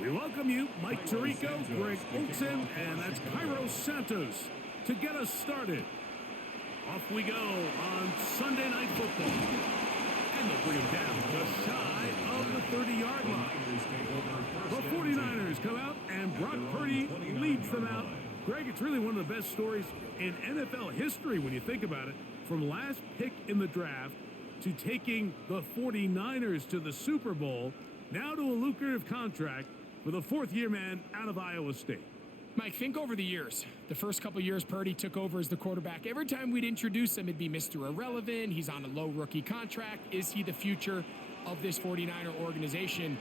We welcome you, Mike Tirico, Greg Olson, and that's Cairo Santos to get us started. Off we go on Sunday Night Football. And they'll bring him down just shy of the 30-yard line. The 49ers come out, and Brock Purdy leads them out. Greg, it's really one of the best stories in NFL history when you think about it. From last pick in the draft to taking the 49ers to the Super Bowl, now to a lucrative contract for the fourth-year man out of Iowa State. Mike, think over the years. The first couple years Purdy took over as the quarterback. Every time we'd introduce him, it'd be Mr. Irrelevant. He's on a low rookie contract. Is he the future of this 49er organization?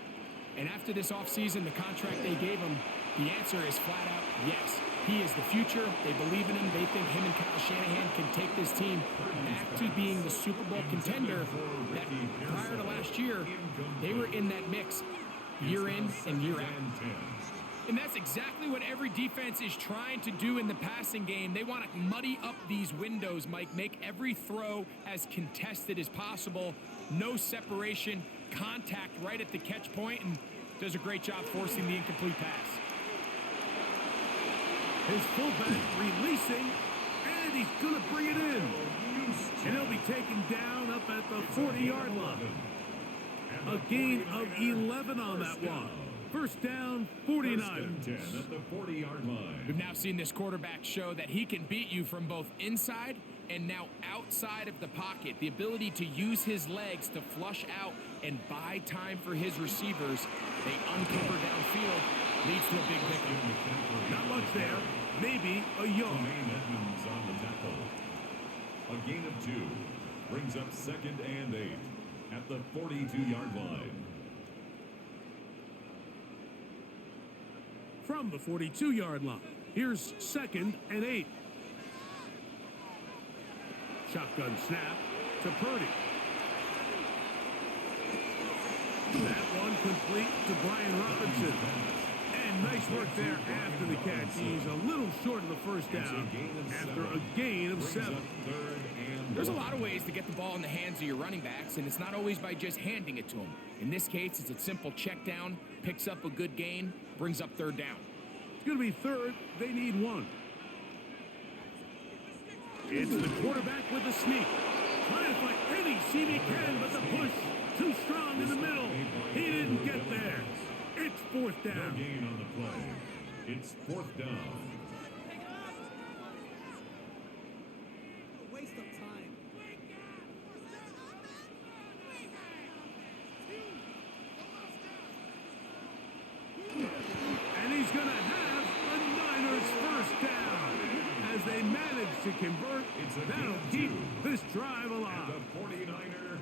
And after this offseason, the contract they gave him, the answer is flat out yes. He is the future. They believe in him. They think him and Kyle Shanahan can take this team back to being the Super Bowl contender that prior to last year, they were in that mix year in and year out. And that's exactly what every defense is trying to do in the passing game. They want to muddy up these windows, Mike, make every throw as contested as possible. No separation, contact right at the catch point, and does a great job forcing the incomplete pass. His fullback releasing, and he's going to bring it in. And he'll be taken down up at the 40-yard line. A gain of 11 on that one. First down, 49ers. 10 at the 40-yard line. We've now seen this quarterback show that he can beat you from both inside and now outside of the pocket. The ability to use his legs to flush out and buy time for his receivers. They uncover downfield, leads to a big pickup. Not much there. Maybe a yard. Edmonds on the tackle. A gain of 2 brings up 2nd and 8 at the 42-yard line. From the 42-yard line, here's 2nd and 8. Shotgun snap to Purdy. That one complete to Brian Robinson. And nice work there after the catch. He's a little short of the first down after a gain of 7. There's a lot of ways to get the ball in the hands of your running backs, and it's not always by just handing it to them. In this case, it's a simple check down, picks up a good gain, brings up 3rd down. It's going to be 3rd. They need 1. It's the quarterback with the sneak. Trying to find any seam he can, but the push too strong in the middle. He didn't get there. It's 4th down. No gain on the play. It's 4th down. Waste of time. And he's going to have a Niners first down. As they manage to convert, that'll keep this drive alive. The 49er.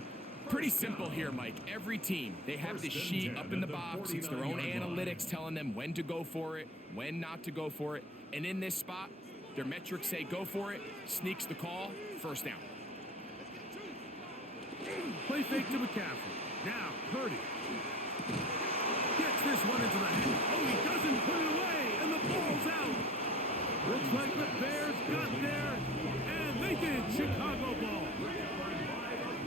Pretty simple here, Mike. Every team, they have this sheet up in the box. It's their own analytics telling them when to go for it, when not to go for it. And in this spot, their metrics say go for it, sneaks the call, first down. Play fake to McCaffrey. Now, Purdy. Gets this one into the hand. Oh, he doesn't put it away, and the ball's out. Looks like the Bears got there, and they did. Chicago ball.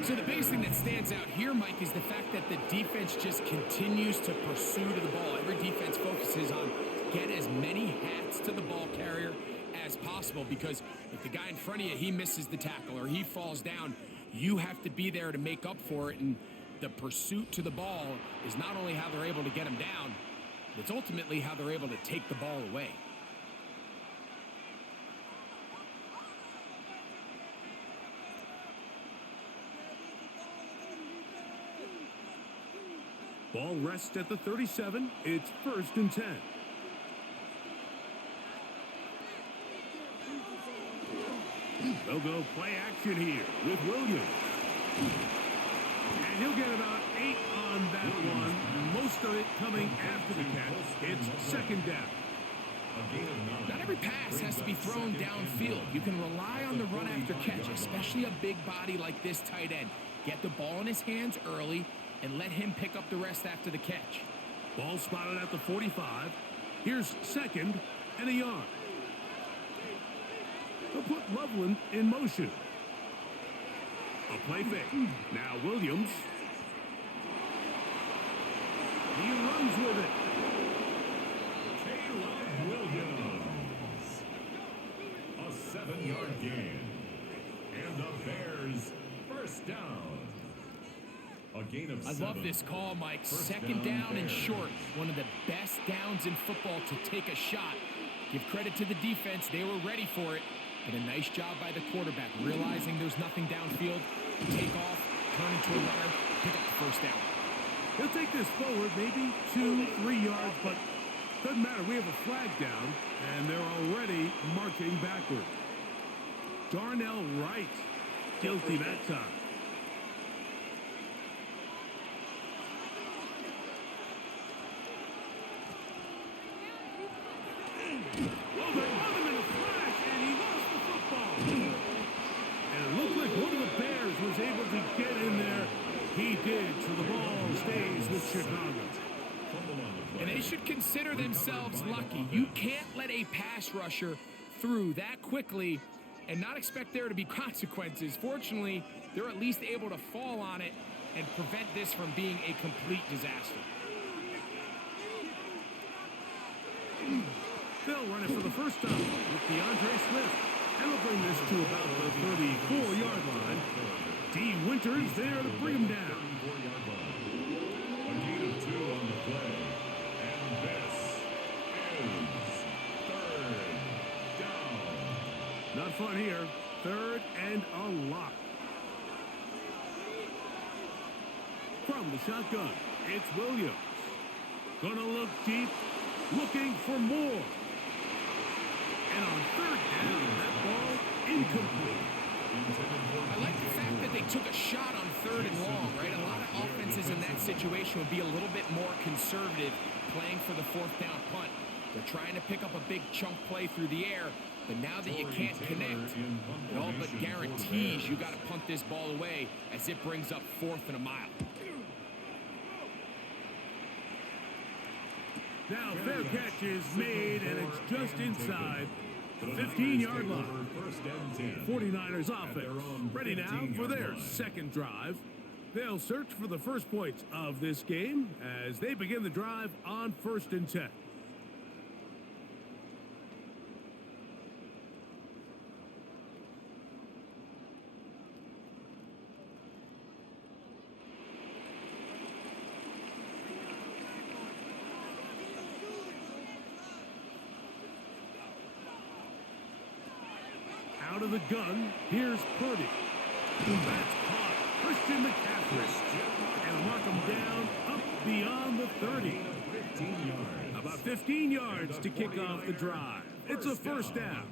So the biggest thing that stands out here, Mike, is the fact that the defense just continues to pursue to the ball. Every defense focuses on get as many hats to the ball carrier as possible, because if the guy in front of you, he misses the tackle or he falls down, you have to be there to make up for it. And the pursuit to the ball is not only how they're able to get him down, but it's ultimately how they're able to take the ball away. Ball rests at the 37. It's 1st and 10. They'll go play action here with Williams. And he'll get about 8 on that one. Most of it coming after the catch. It's 2nd down. Not every pass has to be thrown downfield. You can rely on the run after catch, especially a big body like this tight end. Get the ball in his hands early and let him pick up the rest after the catch. Ball spotted at the 45. Here's 2nd and a yard. They'll put Loveland in motion. A play fake. Now Williams. He runs with it. 1-yard gain. And the Bears first down. A gain of I 7. love this call, Mike. First Second down and Bears. short. One of the best downs in football to take a shot. Give credit to the defense. They were ready for it. But a nice job by the quarterback, realizing there's nothing downfield. Take off, turn into a runner, pick up the first down. He'll take this forward, maybe 2-3 yards, but doesn't matter. We have a flag down, and they're already marching backward. Darnell Wright, guilty that time. Oh, they're on him in a flash, and he lost the football. And it looked like one of the Bears was able to get in there. He did, so the ball stays with Chicago. And they should consider themselves lucky. You can't let a pass rusher through that quickly and not expect there to be consequences. Fortunately, they're at least able to fall on it and prevent this from being a complete disaster. They'll run it for the first time with DeAndre Swift. And they'll bring this to about the 34-yard line. D. Winters there to bring him down. A gain of 2 on the play. And this is third down. Not fun here. Third and a lot. From the shotgun, it's Williams. Gonna look deep, looking for more. And on third down, that ball incomplete. I like the fact that they took a shot on third and long, right? A lot of offenses in that situation would be a little bit more conservative playing for the fourth down punt. They're trying to pick up a big chunk play through the air, but now that you can't connect, it all but guarantees you got to punt this ball away as it brings up 4th and a mile. Now fair catch is made, and it's just inside the 15-yard line. 49ers offense ready now for their second drive. They'll search for the first points of this game as they begin the drive on 1st and 10. Out of the gun, here's Purdy. That's caught. Christian McCaffrey. And mark him down up beyond the 30. About 15 yards to kick off the drive. It's a first down.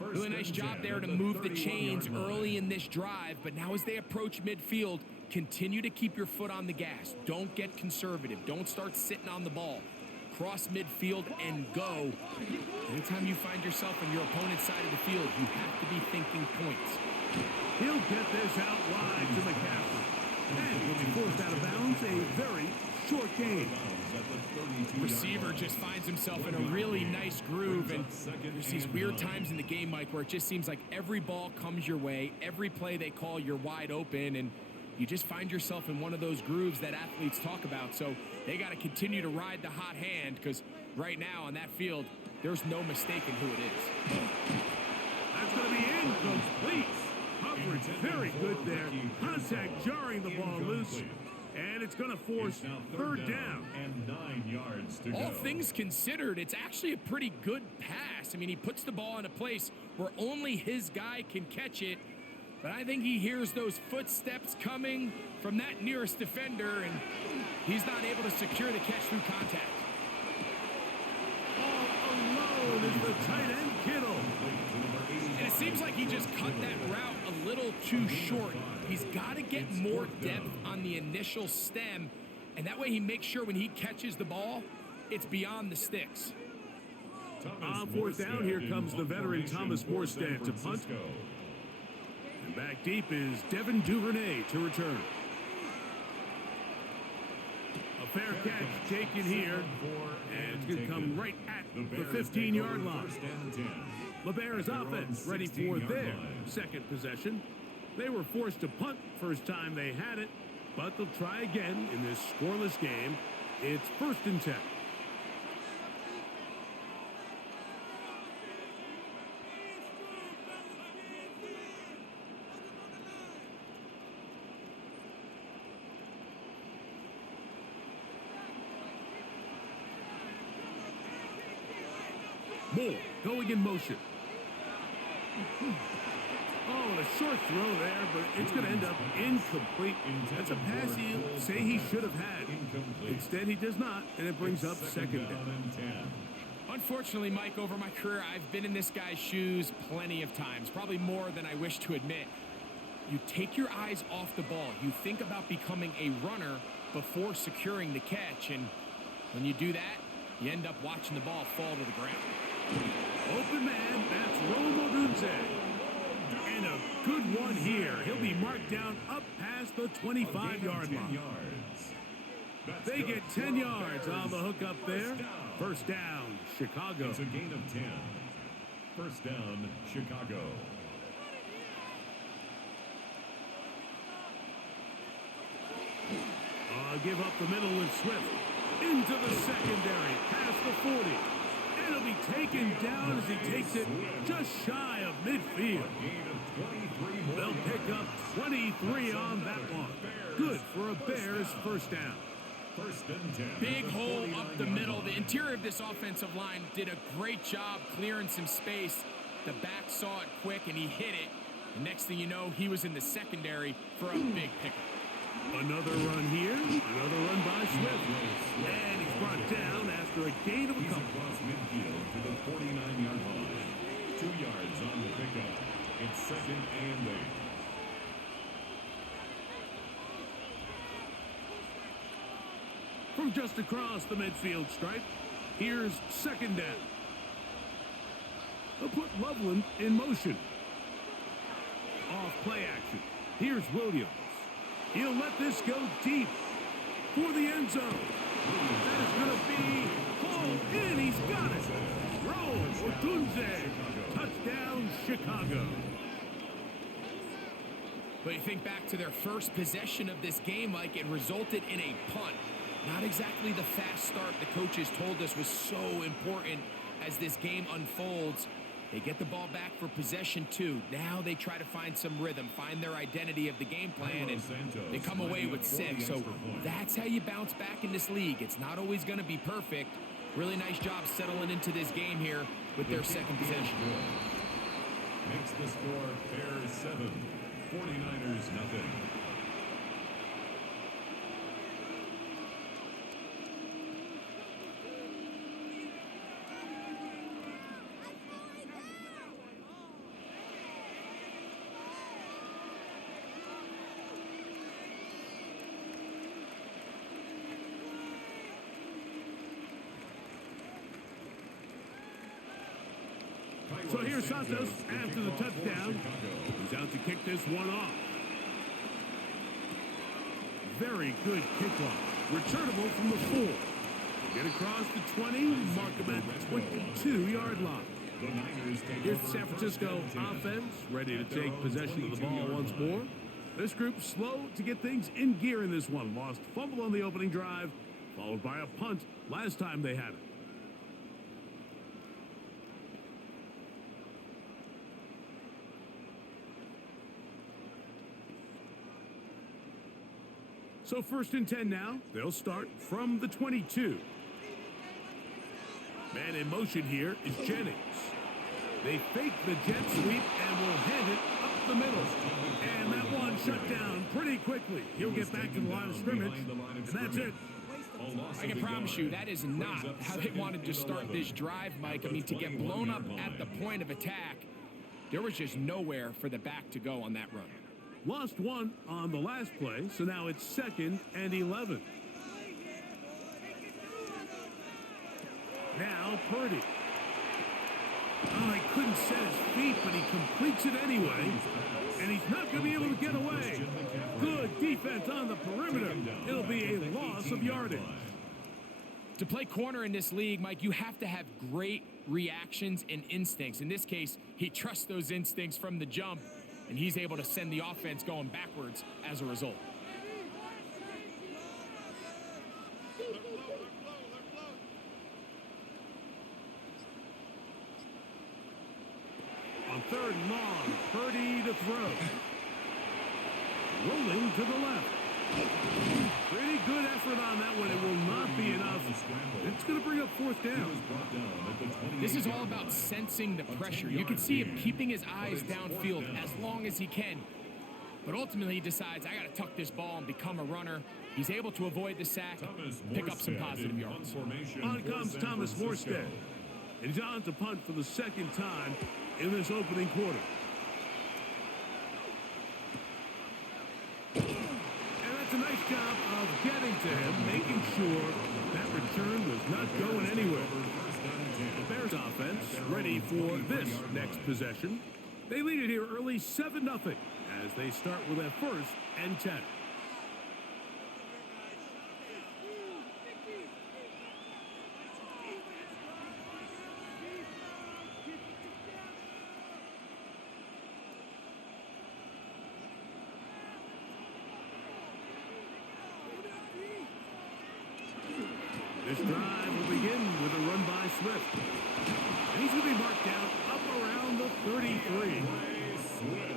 Really nice job there to move the chains early in this drive, but now as they approach midfield, continue to keep your foot on the gas. Don't get conservative. Don't start sitting on the ball. Cross midfield and go. Anytime you find yourself on your opponent's side of the field, you have to be thinking points. He'll get this out wide to McCaffrey. And will be forced out of bounds, a very short game. Receiver just finds himself in a really nice groove, and there's these weird times in the game, Mike, where it just seems like every ball comes your way, every play they call, you're wide open, and you just find yourself in one of those grooves that athletes talk about. So they got to continue to ride the hot hand, because right now on that field, there's no mistaking who it is. That's going to be incomplete. Coverage very good there. Contact jarring the ball loose. And it's going to force third down. And 9 yards to go. All things considered, it's actually a pretty good pass. I mean, he puts the ball in a place where only his guy can catch it. But I think he hears those footsteps coming from that nearest defender, and he's not able to secure the catch through contact. All alone is the tight end, Kittle. And it seems like he just cut that route a little too short. He's got to get more depth on the initial stem, and that way he makes sure when he catches the ball, it's beyond the sticks. On fourth down, here comes the veteran Thomas Morstead to punt. And back deep is Devin Duvernay to return. A fair catch taken here, and it's going to come right at the 15-yard line. LeBear's offense ready for their second possession. They were forced to punt first time they had it, but they'll try again in this scoreless game. It's 1st and 10. Moore going in motion. Oh, and a short throw there, but it's going to end up incomplete. That's a pass you say he should have had. Instead, he does not, and it brings up second down. Unfortunately, Mike, over my career, I've been in this guy's shoes plenty of times, probably more than I wish to admit. You take your eyes off the ball. You think about becoming a runner before securing the catch, and when you do that, you end up watching the ball fall to the ground. Open man, that's Rome Odunze. And a good one here. He'll be marked down up past the 25-yard line. They get 10 yards on the hook up there. First down, Chicago. It's a gain of 10. First down, Chicago. Give up the middle with Swift. Into the secondary, past the 40. And it'll be taken down as he takes it just shy of midfield. They'll pick up 23 on that one. Good for a Bears first down. First and 10. Big hole up the middle. The interior of this offensive line did a great job clearing some space. The back saw it quick, and he hit it. The next thing you know, he was in the secondary for a big pickup. Another run here, another run by Swift. And he's brought down after a gain of a couple. Across midfield to the 49-yard line. 2 yards on the pickup. It's second and 8. From just across the midfield stripe, here's second down. They'll put Loveland in motion. Off play action. Here's Williams. He'll let this go deep for the end zone. That is going to be hauled in. He's got it. Rome Odunze. Touchdown, Chicago. But you think back to their first possession of this game, like it resulted in a punt. Not exactly the fast start the coaches told us was so important as this game unfolds. They get the ball back for possession 2. Now they try to find some rhythm, find their identity of the game plan, and they come away with 6. So that's how you bounce back in this league. It's not always going to be perfect. Really nice job settling into this game here with their second possession. Makes the score Bears 7, 49ers nothing. So here's Santos after the touchdown. He's out to kick this one off. Very good kickoff. Returnable from the 4. Get across the 20, mark him at the 22-yard line. Here's the San Francisco offense, ready to take possession of the ball once more. This group slow to get things in gear in this one. Lost fumble on the opening drive, followed by a punt last time they had it. So first and 10 now. They'll start from the 22. Man in motion here is Jennings. They fake the jet sweep and will hand it up the middle. And that one shut down pretty quickly. He'll get back to the line of scrimmage, and that's it. I can promise you that is not how they wanted to start this drive, Mike. I mean, to get blown up at the point of attack, there was just nowhere for the back to go on that run. Lost one on the last play, so now it's second and 11. Now Purdy. Oh, he couldn't set his feet, but he completes it anyway. And he's not going to be able to get away. Good defense on the perimeter. It'll be a loss of yardage. To play corner in this league, Mike, you have to have great reactions and instincts. In this case, he trusts those instincts from the jump, and he's able to send the offense going backwards as a result. On third and long, Purdy to throw. Rolling to the left. Pretty good effort on that one. It will not be enough. It's going to bring up fourth down. This is all about sensing the pressure. You can see him keeping his eyes downfield as long as he can. But ultimately, he decides, I got to tuck this ball and become a runner. He's able to avoid the sack, pick up some positive yards. On comes Thomas Morstead. And he's on to punt for the second time in this opening quarter. And that's a nice job of getting to him, making sure that return was not going anywhere. The Bears offense ready for this next possession. They lead it here early 7-0 as they start with a 1st and 10. This drive will begin with a run by Swift. And he's going to be marked down up around the 33.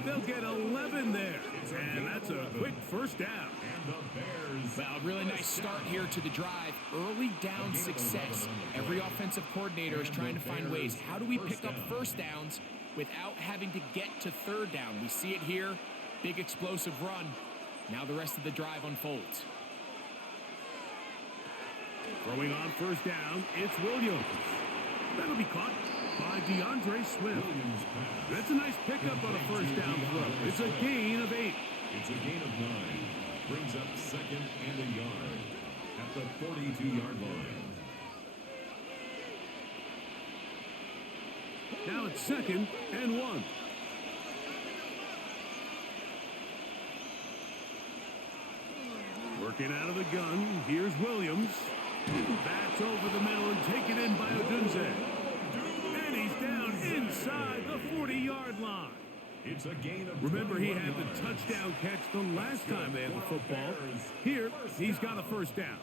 They'll get 11 there. And that's a quick first down. Well, really nice start here to the drive. Early down success. Every offensive coordinator is trying to find ways. How do we pick up first downs without having to get to third down? We see it here. Big explosive run. Now the rest of the drive unfolds. Throwing on first down, it's Williams. That'll be caught by DeAndre Swift. That's a nice pickup on a first down throw. It's a gain of 8. It's a gain of 9. Brings up 2nd and a yard at the 42-yard line. Now it's 2nd and 1. Working out of the gun, here's Williams. That's over the middle and taken in by Odunze. And he's down inside the 40-yard line. It's a gain of Remember, he had the touchdown catch the last time they had the football. Here, he's got a first down.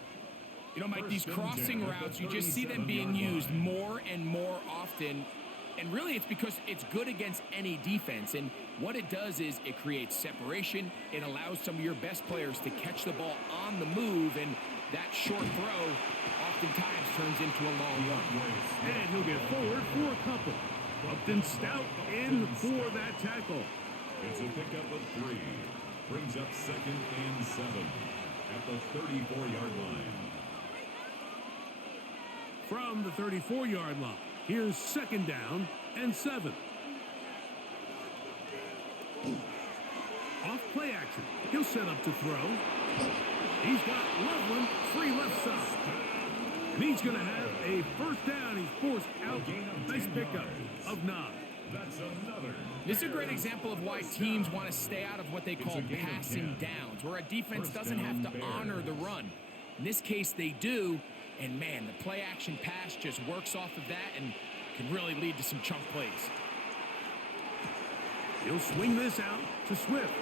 You know, Mike, these crossing routes, you just see them being used more and more often. And really, it's because it's good against any defense. And what it does is it creates separation. It allows some of your best players to catch the ball on the move. And that short throw oftentimes turns into a long run. And he'll get forward for a couple. Upton Stout in for that tackle. It's a pickup of 3. Brings up 2nd and 7 at the 34-yard line. From the 34-yard line, here's 2nd down and 7. Off play action. He'll set up to throw. He's got Loveland free left side. And he's going to have a first down. He's forced out. Nice pickup of 9. That's another. This is a great example of why teams want to stay out of what they call passing downs, where a defense doesn't have to honor the run. In this case, they do. And, man, the play-action pass just works off of that and can really lead to some chunk plays. He'll swing this out to Swift.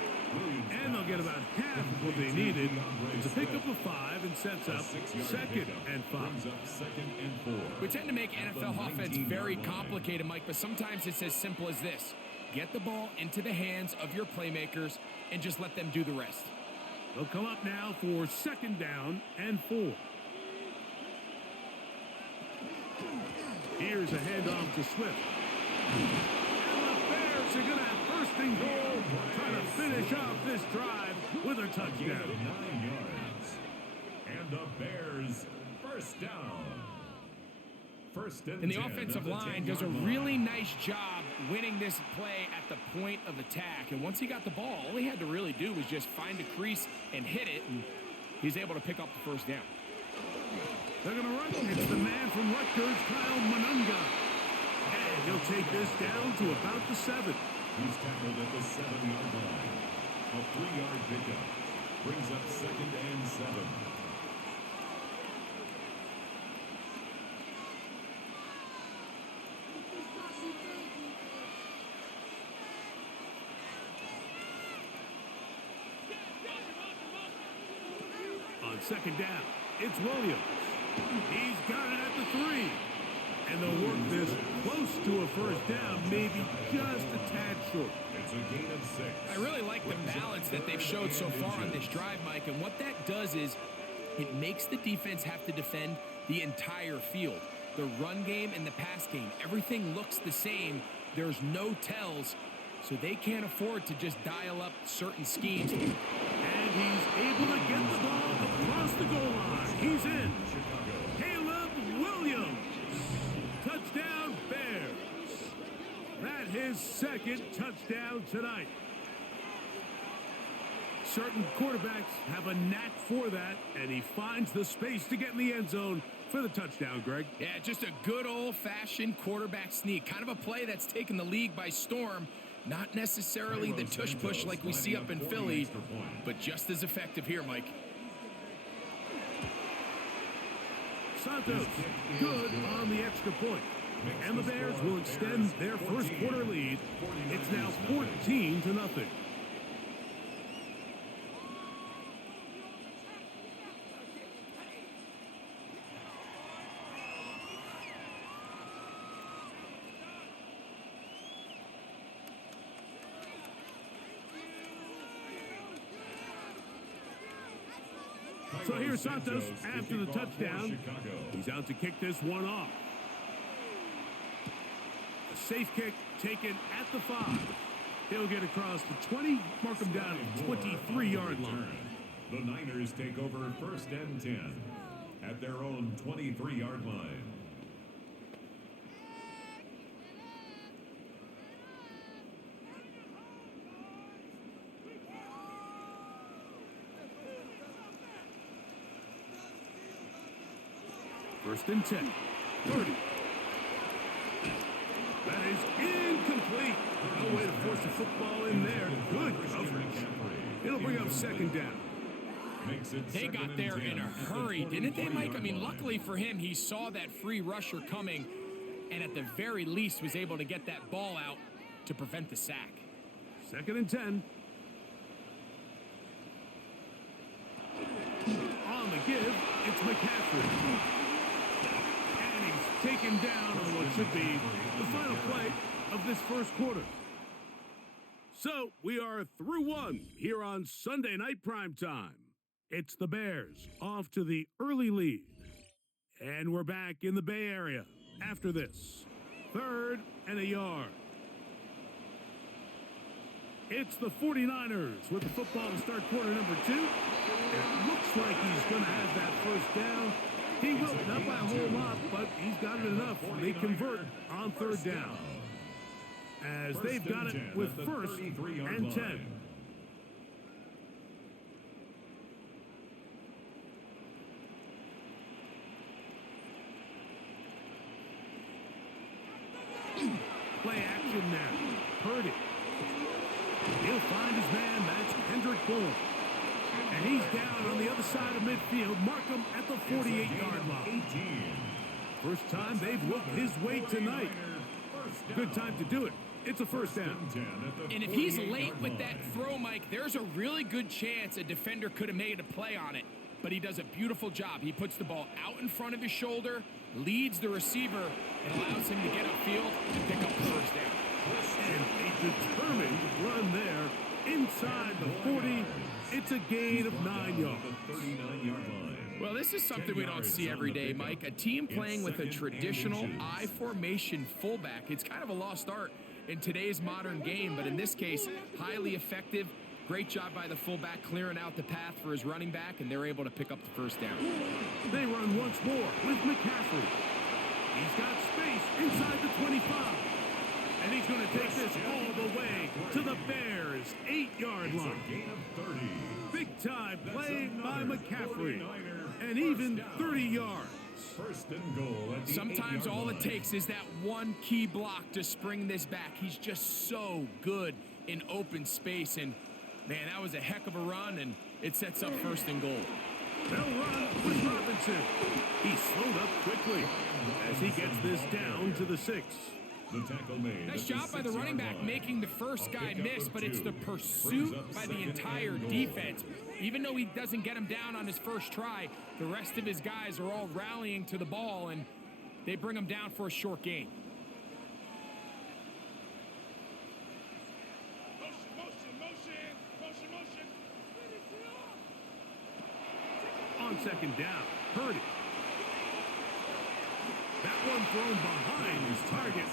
And they'll get about half of what they needed. It's a pickup of 5 and sets up 2nd and 5. We tend to make NFL offense very complicated, Mike, but sometimes it's as simple as this. Get the ball into the hands of your playmakers and just let them do the rest. They'll come up now for 2nd down and 4. Here's a handoff to Swift. And the Bears are going to have first and goal, trying to finish off this drive with a touchdown. 9 yards. And the Bears first down. And the offensive line does a really nice job winning this play at the point of attack. And once he got the ball, all he had to really do was just find a crease and hit it, and he's able to pick up the first down. They're going to run. It's the man from Rutgers, Kyle Monunga. And he'll take this down to about the 7. He's tackled at the 7-yard line. A 3-yard pickup. Brings up 2nd and 7. On 2nd down, it's Williams. He's got it at the 3. And they'll work this close to a first down, maybe just a tad short. It's a a gain of 6. I really like the balance that they've showed so far on this drive, Mike, and what that does is it makes the defense have to defend the entire field. The run game and the pass game, everything looks the same. There's no tells, so they can't afford to just dial up certain schemes. And he's able to get the ball across the goal line. He's in. Caleb Williams. Touchdown, Bears. That's his second touchdown tonight. Certain quarterbacks have a knack for that, and he finds the space to get in the end zone for the touchdown, Greg. Yeah, just a good old-fashioned quarterback sneak. Kind of a play that's taken the league by storm. Not necessarily the tush-push like we see up in Philly, but just as effective here, Mike. Santos, good on the extra point. And the Bears will extend their first quarter lead. It's now 14-0. So here's Santos after the touchdown. He's out to kick this one off. A safe kick taken at the 5. He'll get across the 20, mark him down at the 23-yard line. The Niners take over 1st and 10 at their own 23-yard line. First and 10. 30. That is incomplete. No way to force the football in there. Good coverage. It'll bring up 2nd down. They got there in a hurry, didn't they, Mike? I mean, luckily for him, he saw that free rusher coming and at the very least was able to get that ball out to prevent the sack. 2nd and 10. On the give, it's McCaffrey. Taken down on what should be the final play of this first quarter. So we are through one here on Sunday Night Primetime. It's the Bears off to the early lead. And we're back in the Bay Area after this. 3rd and a yard. It's the 49ers with the football to start quarter number 2. It looks like he's going to have that first down. He will, not by a whole lot, but he's got it enough. They convert on 3rd down. As they've got it with 1st and 10. Play action now. Purdy. He'll find his man. That's Kendrick Bourne. And he's down on the other side of midfield. Mark him at the 48-yard line. First time they've looked his way tonight. Good time to do it. It's a first down. And if he's late with that throw, Mike, there's a really good chance a defender could have made a play on it. But he does a beautiful job. He puts the ball out in front of his shoulder, leads the receiver, and allows him to get upfield and pick up the first down. And a determined run there inside the 40. It's a gain of 9 yards. Well, this is something we don't see every day, Mike. A team playing with a traditional I formation fullback. It's kind of a lost art in today's modern game, but in this case, highly effective. Great job by the fullback clearing out the path for his running back, and they're able to pick up the first down. They run once more with McCaffrey. He's got space inside the 25. And he's going to take this all the way to the Bears' 8-yard line. Big time play by McCaffrey. And even 30 yards. Sometimes all it takes is that one key block to spring this back. He's just so good in open space. And, man, that was a heck of a run, and it sets up 1st and goal. They'll run with Robinson. He slowed up quickly as he gets this down to the 6. Nice job by the running back making the first guy miss, but it's the pursuit by the entire defense. Even though he doesn't get him down on his first try, the rest of his guys are all rallying to the ball, and they bring him down for a short gain. On second down, Purdy. That one thrown behind his target,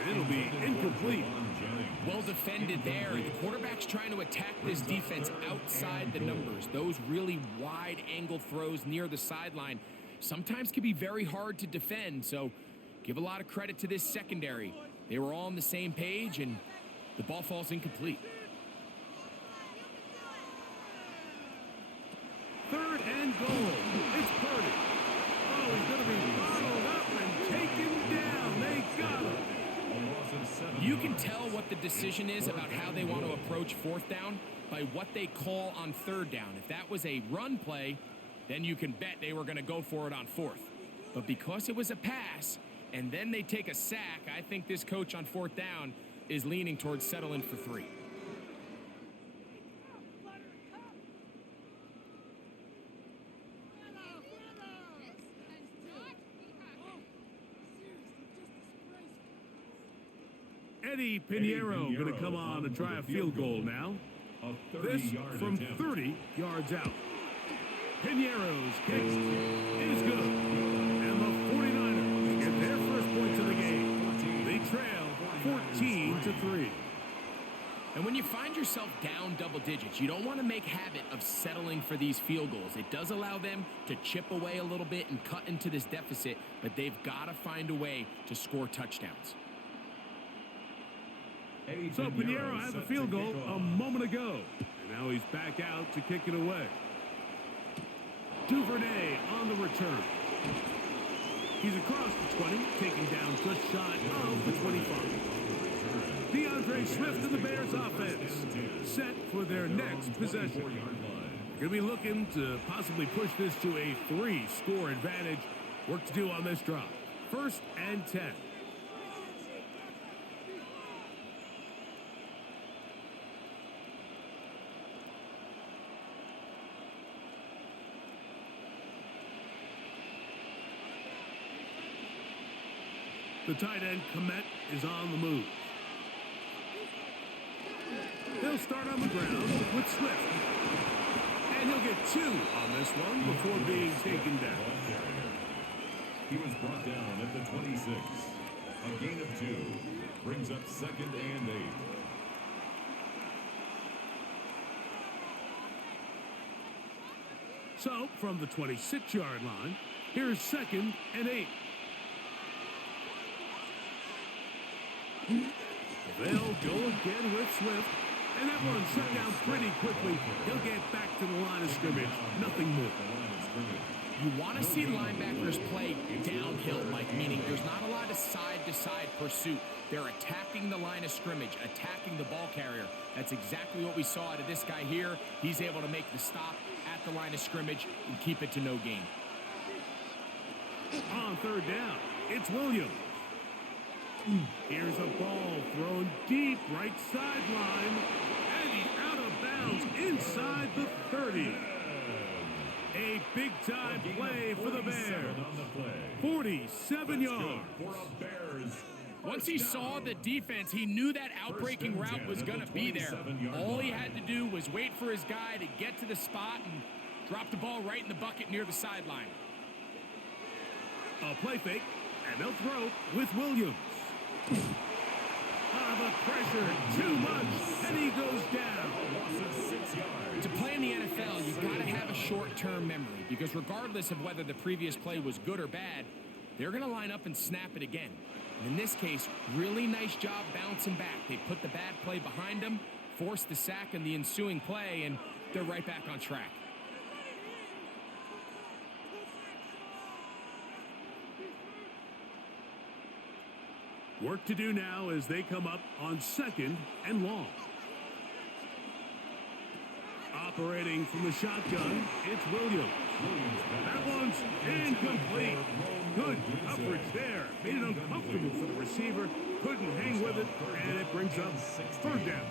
and it'll be incomplete. Well defended there. The quarterback's trying to attack this defense outside the numbers. Those really wide angle throws near the sideline sometimes can be very hard to defend, so give a lot of credit to this secondary. They were all on the same page, and the ball falls incomplete. Third and goal. It's Purdy. Oh, he's going to be bottled up and taken down. They got him. You can tell what the decision is about how they want to approach fourth down by what they call on third down. If that was a run play, then you can bet they were going to go for it on fourth. But because it was a pass, and then they take a sack, I think this coach on fourth down is leaning towards settling for 3. Eddie Pinheiro going to come on and try a field goal now. This from 30 yards out. Pinheiro's kick is good. And the 49ers get their first points of the game. They trail 14-3. And when you find yourself down double digits, you don't want to make habit of settling for these field goals. It does allow them to chip away a little bit and cut into this deficit, but they've got to find a way to score touchdowns. So Pinheiro had the field goal a moment ago, and now he's back out to kick it away. Duvernay on the return. He's across the 20, taking down just shy of the 25. DeAndre Swift and the Bears offense set for their next possession. Going to be looking to possibly push this to a 3-score advantage. Work to do on this drive. 1st and 10. The tight end, Komet, is on the move. He'll start on the ground with Swift. And he'll get 2 on this one before being taken down. He was brought down at the 26. A gain of 2 brings up 2nd and 8. So, from the 26-yard line, here's 2nd and 8. They'll go again with Swift, and that one shut down pretty quickly. He'll get back to the line of scrimmage. Nothing more. You want to see linebackers play downhill, Mike, meaning there's not a lot of side-to-side pursuit. They're attacking the line of scrimmage, attacking the ball carrier. That's exactly what we saw out of this guy here. He's able to make the stop at the line of scrimmage and keep it to no gain. On 3rd down, it's Williams. Here's a ball thrown deep right sideline, and he's out of bounds inside the 30. A big-time play for the Bears. 47 yards. Once he saw the defense, he knew that outbreaking route was going to be there. All he had to do was wait for his guy to get to the spot and drop the ball right in the bucket near the sideline. A play fake, and they'll throw with Williams. The pressure, too much, and he goes down. To play in the NFL, you've got to have a short-term memory, because regardless of whether the previous play was good or bad, they're going to line up and snap it again. And in this case, really nice job bouncing back. They put the bad play behind them, forced the sack in the ensuing play, and they're right back on track. Work to do now as they come up on 2nd and long. Operating from the shotgun, it's Williams. That one's incomplete. Good coverage there. Made it uncomfortable for the receiver. Couldn't hang with it, and it brings up 3rd down.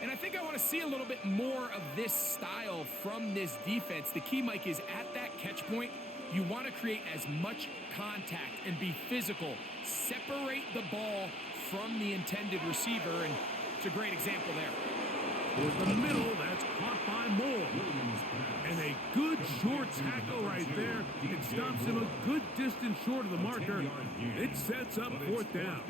And I think I want to see a little bit more of this style from this defense. The key, Mike, is at that catch point, you want to create as much contact and be physical. Separate the ball from the intended receiver, and it's a great example there. Toward the middle, that's caught by Moore. And a good short tackle right there. It stops him a good distance short of the marker. It sets up fourth down.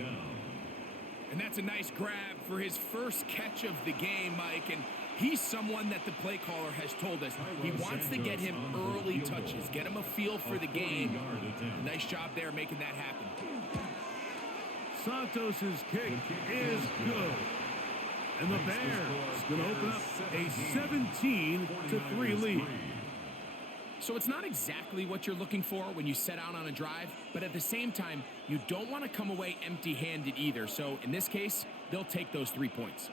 And that's a nice grab for his first catch of the game, Mike. And he's someone that the play caller has told us he wants to get him early touches, get him a feel for the game. Nice job there making that happen. Santos's kick is good. And the Bears going to open up a 17-3 lead. So it's not exactly what you're looking for when you set out on a drive, but at the same time, you don't want to come away empty-handed either. So in this case, they'll take those 3 points.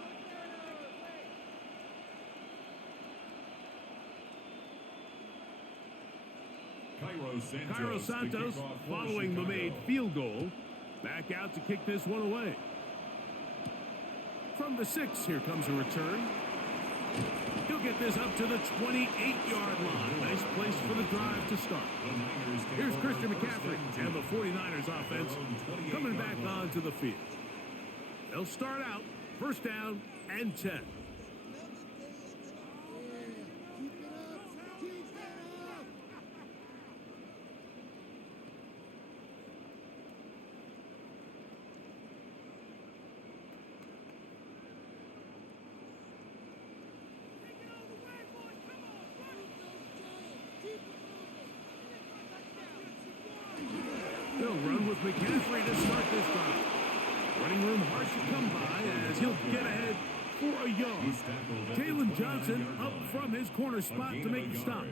Cairo Santos, following the made field goal, back out to kick this one away. From the 6, here comes a return. He'll get this up to the 28-yard line. Nice place for the drive to start. Here's Christian McCaffrey and the 49ers offense coming back onto the field. They'll start out first down and 10. They'll run with McCaffrey to start this drive. Running room hard to come by as he'll get ahead for a yard. Jalen Johnson up from his corner spot to make the stop.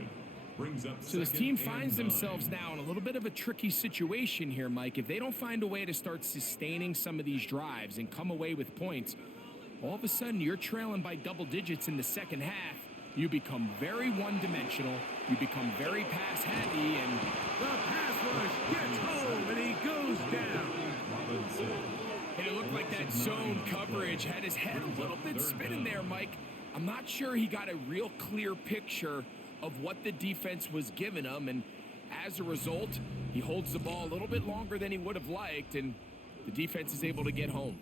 So this team finds themselves now in a little bit of a tricky situation here, Mike. If they don't find a way to start sustaining some of these drives and come away with points, all of a sudden you're trailing by double digits in the second half. You become very one-dimensional. You become very pass-heavy, and the pass rush gets home, and he goes down. And it looked like that zone coverage had his head a little bit spinning there, Mike. I'm not sure he got a real clear picture of what the defense was giving him, and as a result, he holds the ball a little bit longer than he would have liked, and the defense is able to get home.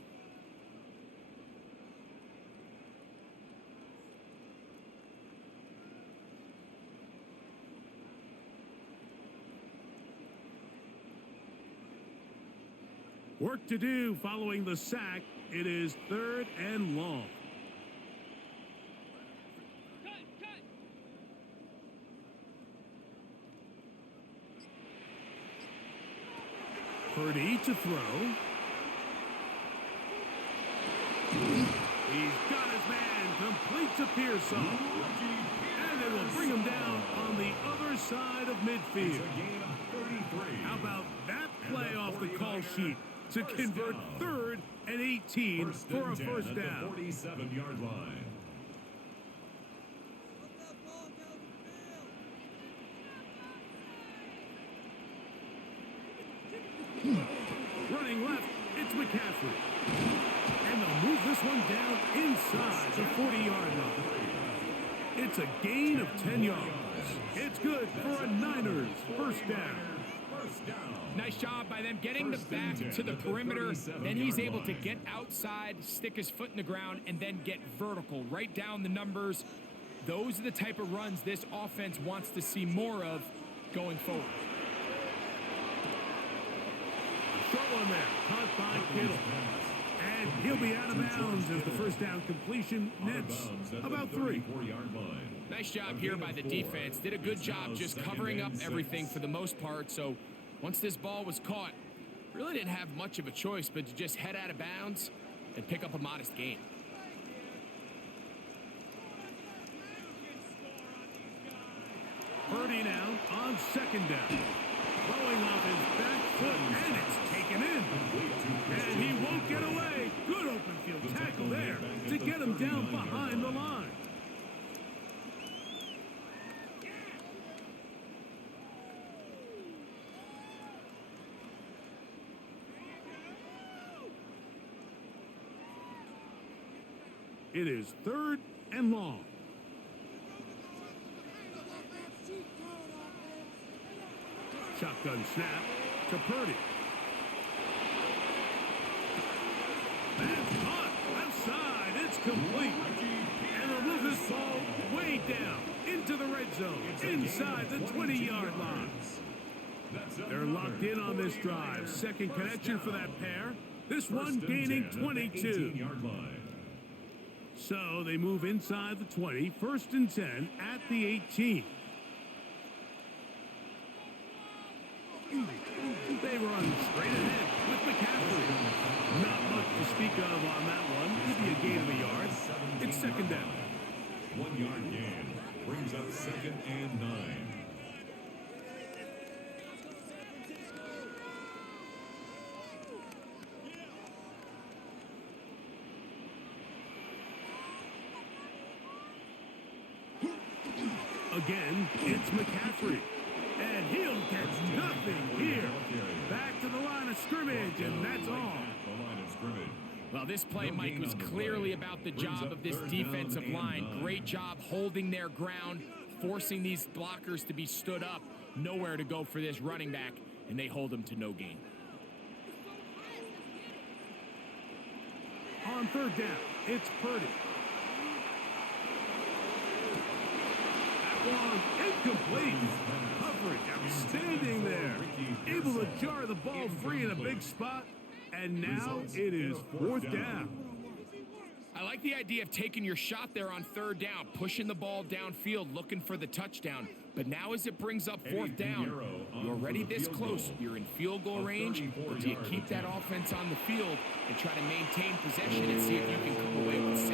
Work to do following the sack. It is third and long. Purdy to throw. He's got his man complete to Pearson. And it will bring him down on the other side of midfield. How about that play off the call sheet to convert third and 18 for a first down? 47-yard line. Running left, it's McCaffrey. And they'll move this one down inside the 40-yard line. It's a gain of 10 yards. It's good for a Niners first down. Nice job by them getting the back to the perimeter. Then he's able to get outside, stick his foot in the ground, and then get vertical right down the numbers. Those are the type of runs this offense wants to see more of going forward. Short one there, caught by Kittle. And he'll be out of bounds as the first down completion nets about 3. Nice job here by the defense. Did a good job just covering up everything for the most part. So once this ball was caught, really didn't have much of a choice but to just head out of bounds and pick up a modest gain. Purdy now on second down. Throwing off his back foot, and it's taken in. And he won't get away. Good open field tackle there to get him down behind the line. It is third and long. Shotgun snap to Purdy. That's caught left side. It's complete. And 8 down, into the red zone, inside the 20-yard line. They're locked in on this drive. Second connection for that pair. This one gaining 22. So they move inside the 20, 1st and 10 at the 18. They run straight ahead with McCaffrey. Not much to speak of on that one. Maybe a gain of a yard. It's 2nd down. 1 yard gain brings up 2nd and 9. Again, it's McCaffrey. And he'll catch nothing here. Back to the line of scrimmage, and that's all. Well, this play, Mike, was clearly about the job of this defensive line. Great job holding their ground, forcing these blockers to be stood up. Nowhere to go for this running back, and they hold him to no gain. On 3rd down, it's Purdy. One incomplete. Coverage outstanding there. Able to jar the ball free in a big spot. And now it is 4th down. I like the idea of taking your shot there on 3rd down, pushing the ball downfield, looking for the touchdown. But now as it brings up 4th down, you're already this close. You're in field goal range. But do you keep that offense on the field and try to maintain possession and see if you can come away with 6?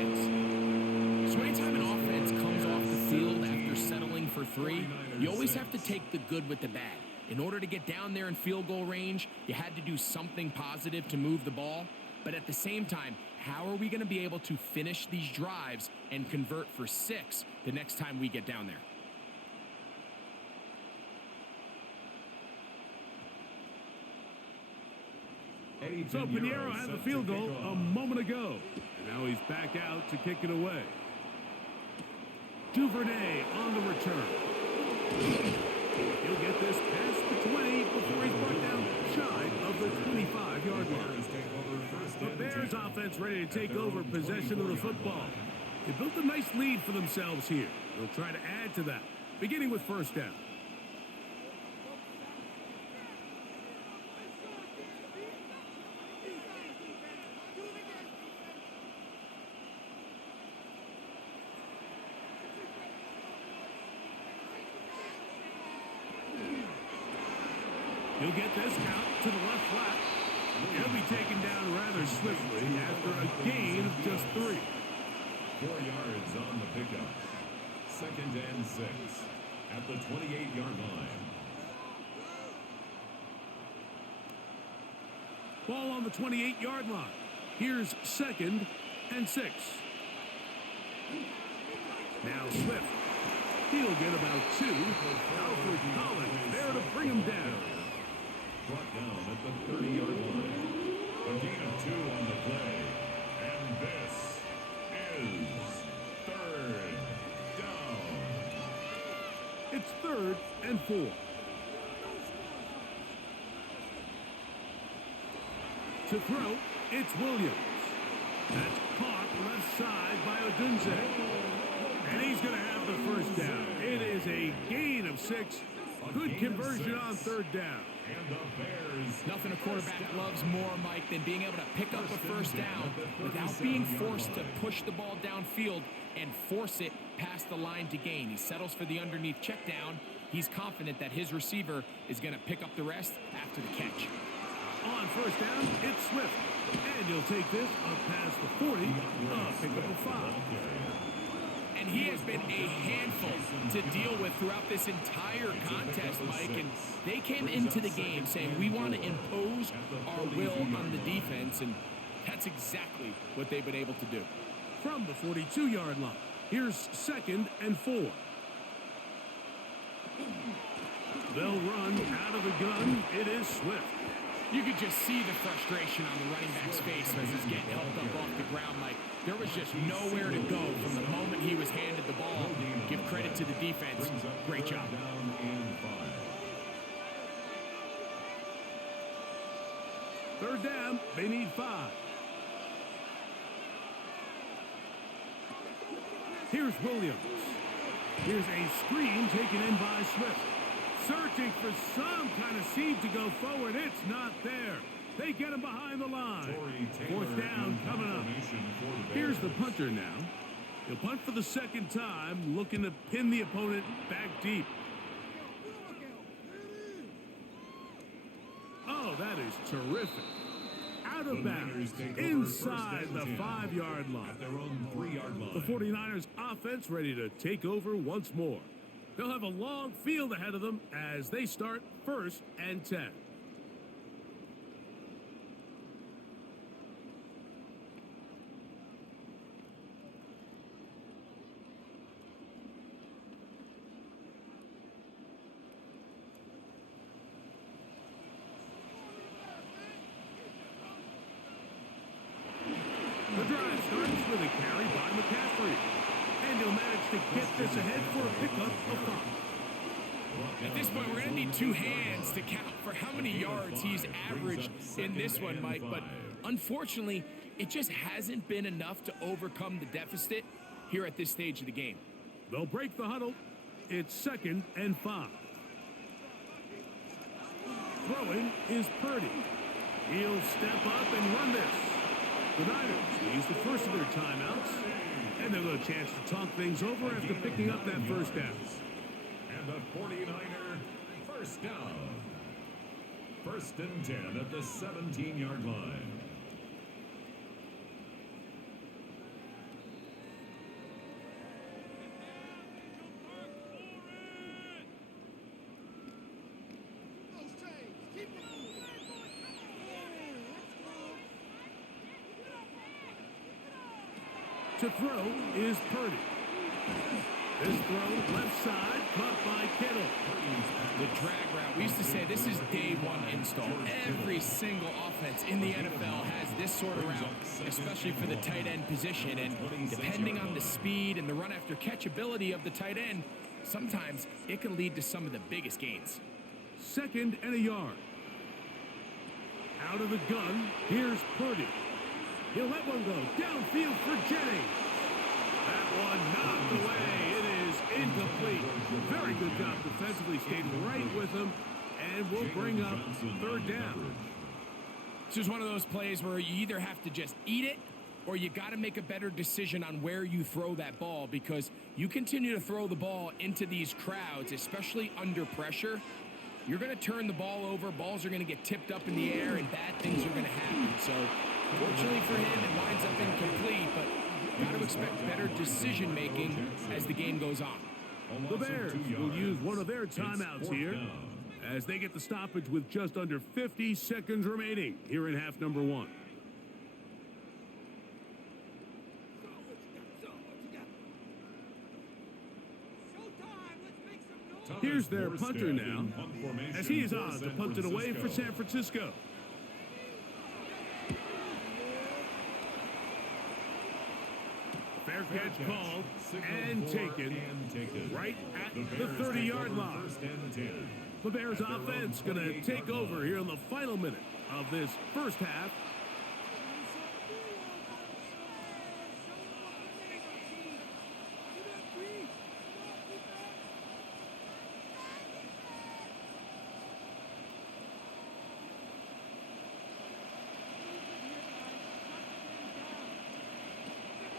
So anytime an offense comes off the field after settling for 3, you always have to take the good with the bad. In order to get down there in field goal range, you had to do something positive to move the ball. But at the same time, how are we going to be able to finish these drives and convert for 6 the next time we get down there? So Pinheiro had the field goal a moment ago. And now he's back out to kick it away. Duvernay on the return. He'll get this past the 20 before he's brought down shy of the 25-yard line. The Bears offense ready to take over possession of the football. They built a nice lead for themselves here. They'll try to add to that, beginning with 1st down. He'll get this out to the left flat. He'll be taken down rather swiftly after a gain of just 3. 4 yards on the pickup. 2nd and 6 at the 28-yard line. Ball on the 28-yard line. Here's 2nd and 6. Now Swift. He'll get about 2. Alfred Collins there to bring him down. Brought down at the 30-yard line. A gain of 2 on the play. And this is 3rd down. It's 3rd and 4. To throw, it's Williams. That's caught left side by Odunze. And he's going to have the 1st down. It is a gain of 6. Good conversion on 3rd down. Nothing a quarterback loves more, Mike, than being able to pick up a 1st down without being forced to push the ball downfield and force it past the line to gain. He settles for the underneath check down. He's confident that his receiver is going to pick up the rest after the catch. On 1st down, it's Swift. And he'll take this up past the 40, pick up a 5. And he has been a handful to deal with throughout this entire contest, Mike. And they came into the game saying, we want to impose our will on the defense. And that's exactly what they've been able to do. From the 42-yard line, here's 2nd and 4. They'll run out of the gun. It is Swift. You could just see the frustration on the running back's face as he's getting helped up off the ground, Mike. There was just nowhere to go from the moment he was handed the ball. Give credit to the defense. Great job. 3rd down, they need 5. Here's Williams. Here's a screen taken in by Swift. Searching for some kind of seed to go forward. It's not there. They get him behind the line. Fourth down coming up. Here's the punter now. He'll punt for the second time, looking to pin the opponent back deep. Oh, that is terrific. Out of bounds, inside the 5-yard line. At their own 3-yard line. The 49ers offense ready to take over once more. They'll have a long field ahead of them as they start 1st and 10. The drive starts with a carry by McCaffrey. And he'll manage to get this ahead for a pickup of 5. At this point, we're going to need 2 hands to count for how many yards he's averaged in this one, Mike. But unfortunately, it just hasn't been enough to overcome the deficit here at this stage of the game. They'll break the huddle. It's 2nd and 5. Throwing is Purdy. He'll step up and run this. The Niners use the first of their timeouts, and they'll have a chance to talk things over after picking up that first down. And the 49er first down. 1st and 10 at the 17-yard line. To throw is Purdy. This throw left side, caught by Kittle. The drag route. We used to say this is day 1 install. Every single offense in the NFL has this sort of route, especially for the tight end position. And depending on the speed and the run after catch ability of the tight end, sometimes it can lead to some of the biggest gains. 2nd and a yard. Out of the gun, here's Purdy. He'll let one go downfield for Jennings. That one knocked away. It is incomplete. Very good job defensively. Stayed right with him. And we'll bring up 3rd down. This is one of those plays where you either have to just eat it or you got to make a better decision on where you throw that ball, because you continue to throw the ball into these crowds, especially under pressure, you're going to turn the ball over. Balls are going to get tipped up in the air and bad things are going to happen. So fortunately for him, it winds up incomplete, but got to expect better decision-making as the game goes on. The Bears will use one of their timeouts here as they get the stoppage with just under 50 seconds remaining here in half number 1. Here's their punter now, as he is on to punt it away for San Francisco. Fair catch called and taken right at the 30-yard line. The Bears offense going to take over here in the final minute of this first half.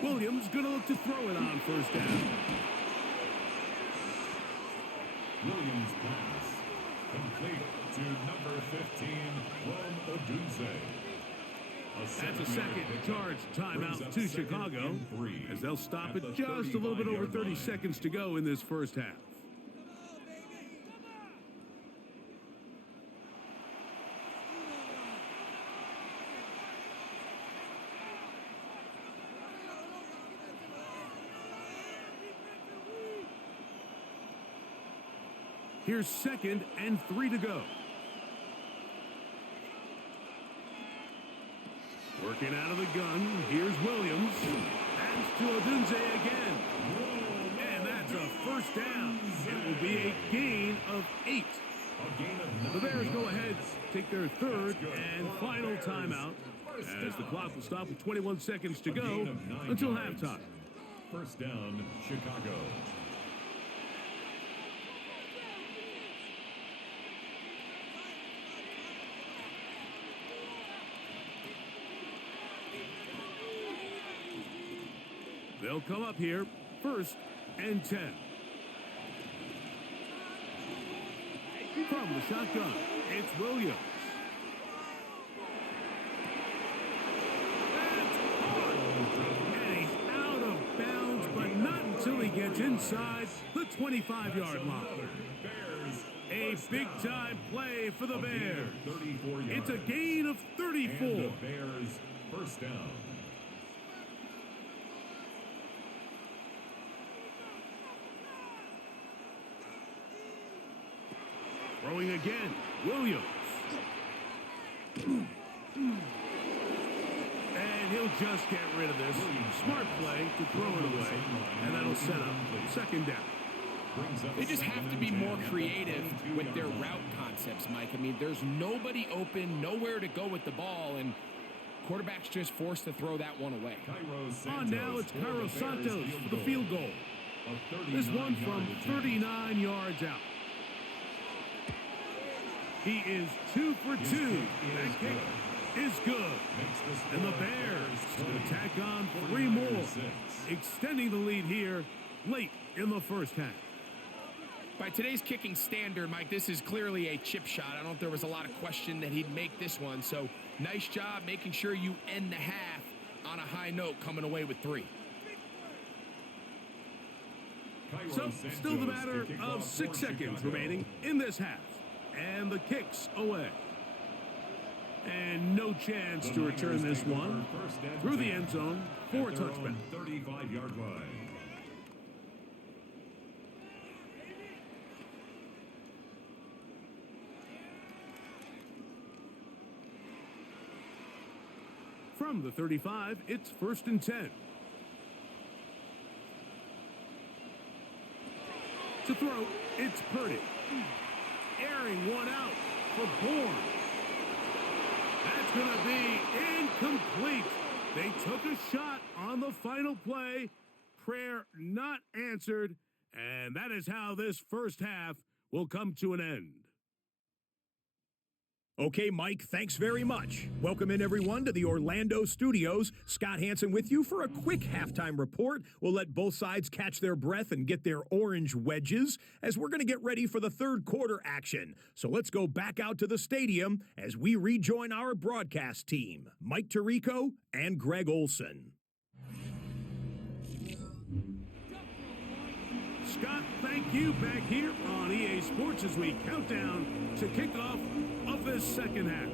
Williams going to look to throw it on 1st down. Williams pass complete to number 15, Rome Odunze. That's a second charge timeout to Chicago, as they'll stop it just a little bit over 30 seconds to go in this first half. Here's 2nd and 3 to go. Working out of the gun, here's Williams. That's to Odunze again. And that's a first down. It will be a gain of 8. The Bears go ahead, take their 3rd and final timeout, as the clock will stop with 21 seconds to go until halftime. First down, Chicago. They'll come up here, 1st and 10. From the shotgun, it's Williams. That's hard. And he's out of bounds, but not until he gets inside the 25-yard line. A big-time play for the Bears. It's a gain of 34. And the Bears first down. Throwing again, Williams. And he'll just get rid of this. Smart play to throw it away. And that'll set up 2nd down. They just have to be more creative with their route concepts, Mike. I mean, there's nobody open, nowhere to go with the ball, and quarterback's just forced to throw that one away. On now, it's Cairo Santos for the field goal. This one from 39 yards out. He is 2 for 2. That kick is good. And the Bears going to tack on 3 more, extending the lead here late in the first half. By today's kicking standard, Mike, this is clearly a chip shot. I don't think there was a lot of question that he'd make this one. So nice job making sure you end the half on a high note, coming away with 3. So still the matter of 6 seconds remaining in this half. And the kick's away. And no chance to return this one through the end zone for a touchback. 35-yard line. From the 35, it's 1st and 10. To throw, it's Purdy. Airing one out for Bourne. That's going to be incomplete. They took a shot on the final play. Prayer not answered. And that is how this first half will come to an end. Okay, Mike, thanks very much. Welcome in, everyone, to the Orlando studios. Scott Hansen with you for a quick halftime report. We'll let both sides catch their breath and get their orange wedges as we're going to get ready for the third quarter action. So let's go back out to the stadium as we rejoin our broadcast team, Mike Tirico and Greg Olson. Scott, thank you back here on EA Sports as we count down to kickoff of this second half.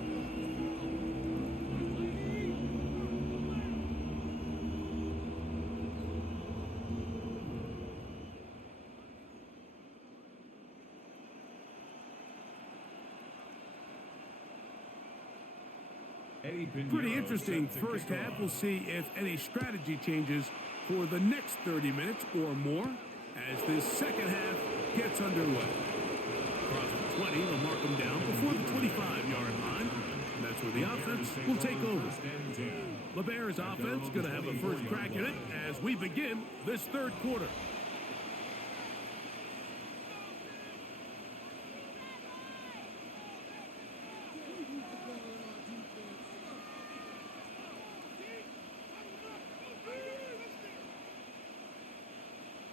Pretty interesting first half. We'll see if any strategy changes for the next 30 minutes or more as this second half gets underway. Across the 20, they'll mark them down before the 25-yard line. And that's where the offense will take over. The Bears offense going to have the first crack at it as we begin this third quarter.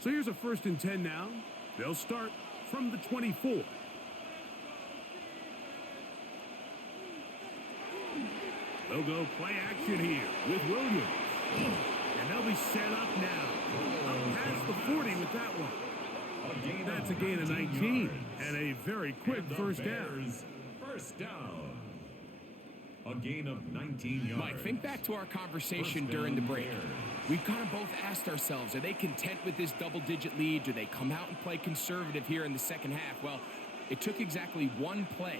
So here's a 1st and 10 now. They'll start from the 24. They'll go play action here with Williams. And they'll be set up now. Up past the 40 with that one. That's a gain of 19 and a very quick first down. First down. A gain of 19 yards. Mike, think back to our conversation during the break. We've kind of both asked ourselves, are they content with this double-digit lead? Do they come out and play conservative here in the second half? Well, it took exactly one play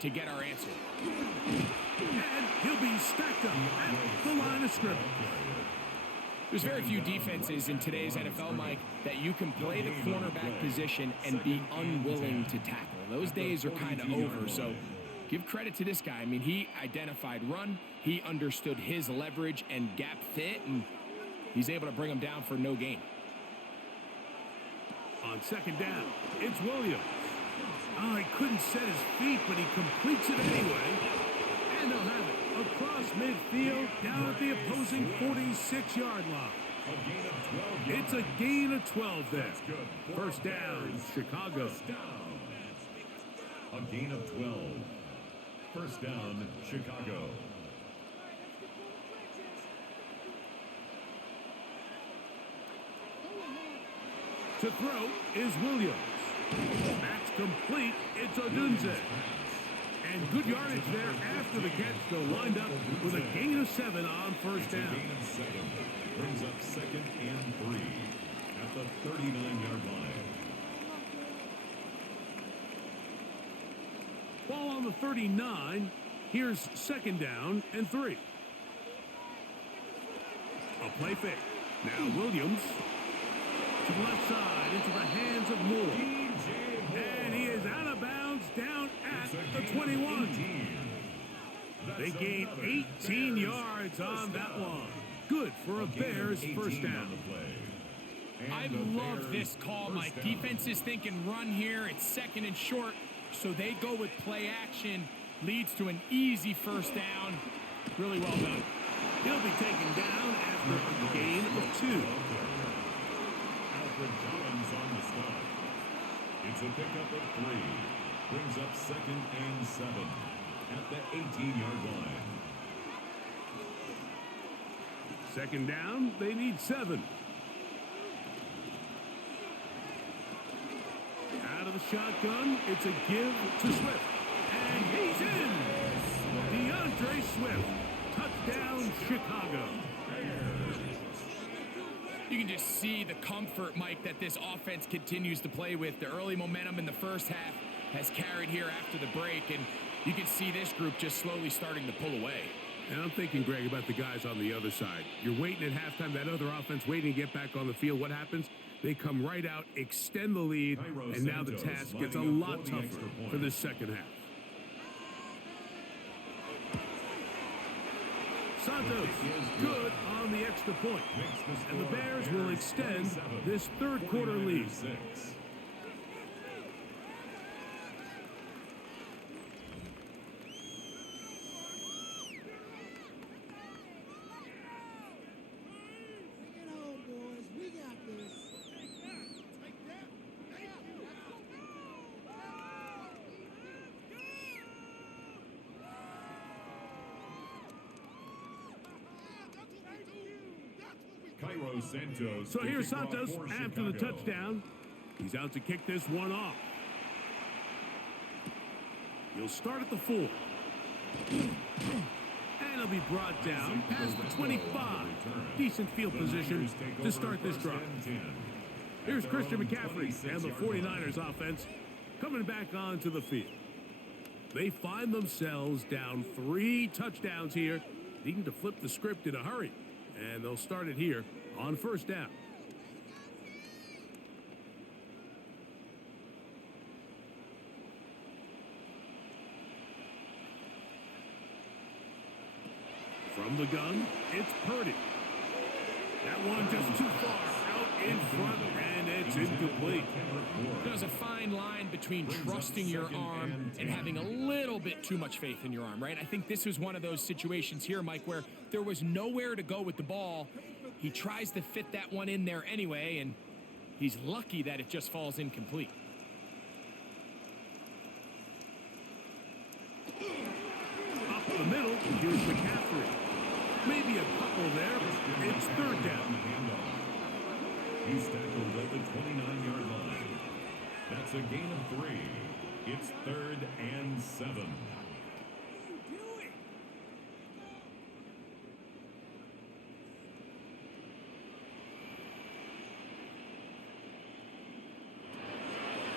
to get our answer. And he'll be stacked up at the line of scrimmage. There's very few defenses in today's NFL, Mike, that you can play the cornerback position and be unwilling to tackle. Those days are kind of over, so give credit to this guy. I mean, he identified run, he understood his leverage and gap fit, and he's able to bring him down for no gain. On second down, it's Williams. Oh, he couldn't set his feet, but he completes it anyway. And they'll have it across midfield, down at the opposing 46-yard line. A gain of 12 yards. It's a gain of 12 there. That's good. First down, Chicago. First down. A gain of 12. First down, Chicago. To throw is Williams. That's complete. It's Odunze. And good yardage there after the catch. They'll wind up with a gain of 7 on first down. Gain of 7. Brings up 2nd and 3 at the 39-yard line. Ball on the 39. Here's 2nd down and 3. A play fake. Now Williams to the left side into the hands of Moore. And he is out of bounds down at the 21. They gain 18 yards on that one. Good for a Bears first down. I love this call, Mike. Defense is thinking run here. It's 2nd and short, so they go with play action. Leads to an easy first down. Really well done. He'll be taken down after a gain of 2. Alfred Collins on the stop. It's a pickup of 3. Brings up 2nd and 7 at the 18-yard line. 2nd down, they need 7. Out of the shotgun, it's a give to Swift. And he's in! DeAndre Swift. Touchdown, Chicago. You can just see the comfort, Mike, that this offense continues to play with. The early momentum in the first half has carried here after the break, and you can see this group just slowly starting to pull away. And I'm thinking, Greg, about the guys on the other side. You're waiting at halftime, that other offense waiting to get back on the field. What happens? They come right out, extend the lead, and now the task gets a lot tougher for this second half. Santos, good on the extra point. And the Bears will extend this third quarter lead. Santos. So here's Santos after the touchdown. He's out to kick this one off. He'll start at the 4. And he'll be brought down past the 25. Decent field position to start this drive. Here's Christian McCaffrey and the 49ers offense coming back onto the field. They find themselves down 3 touchdowns here, needing to flip the script in a hurry. And they'll start it here on first down. From the gun, it's Purdy. That one just too far out in front, and it's incomplete. There's a fine line between trusting your arm and having a little bit too much faith in your arm, right? I think this was one of those situations here, Mike, where there was nowhere to go with the ball. He tries to fit that one in there anyway, and he's lucky that it just falls incomplete. Up the middle, here's McCaffrey. Maybe a couple there. It's third down. He's tackled at the 29-yard line. That's a gain of 3. It's 3rd and 7.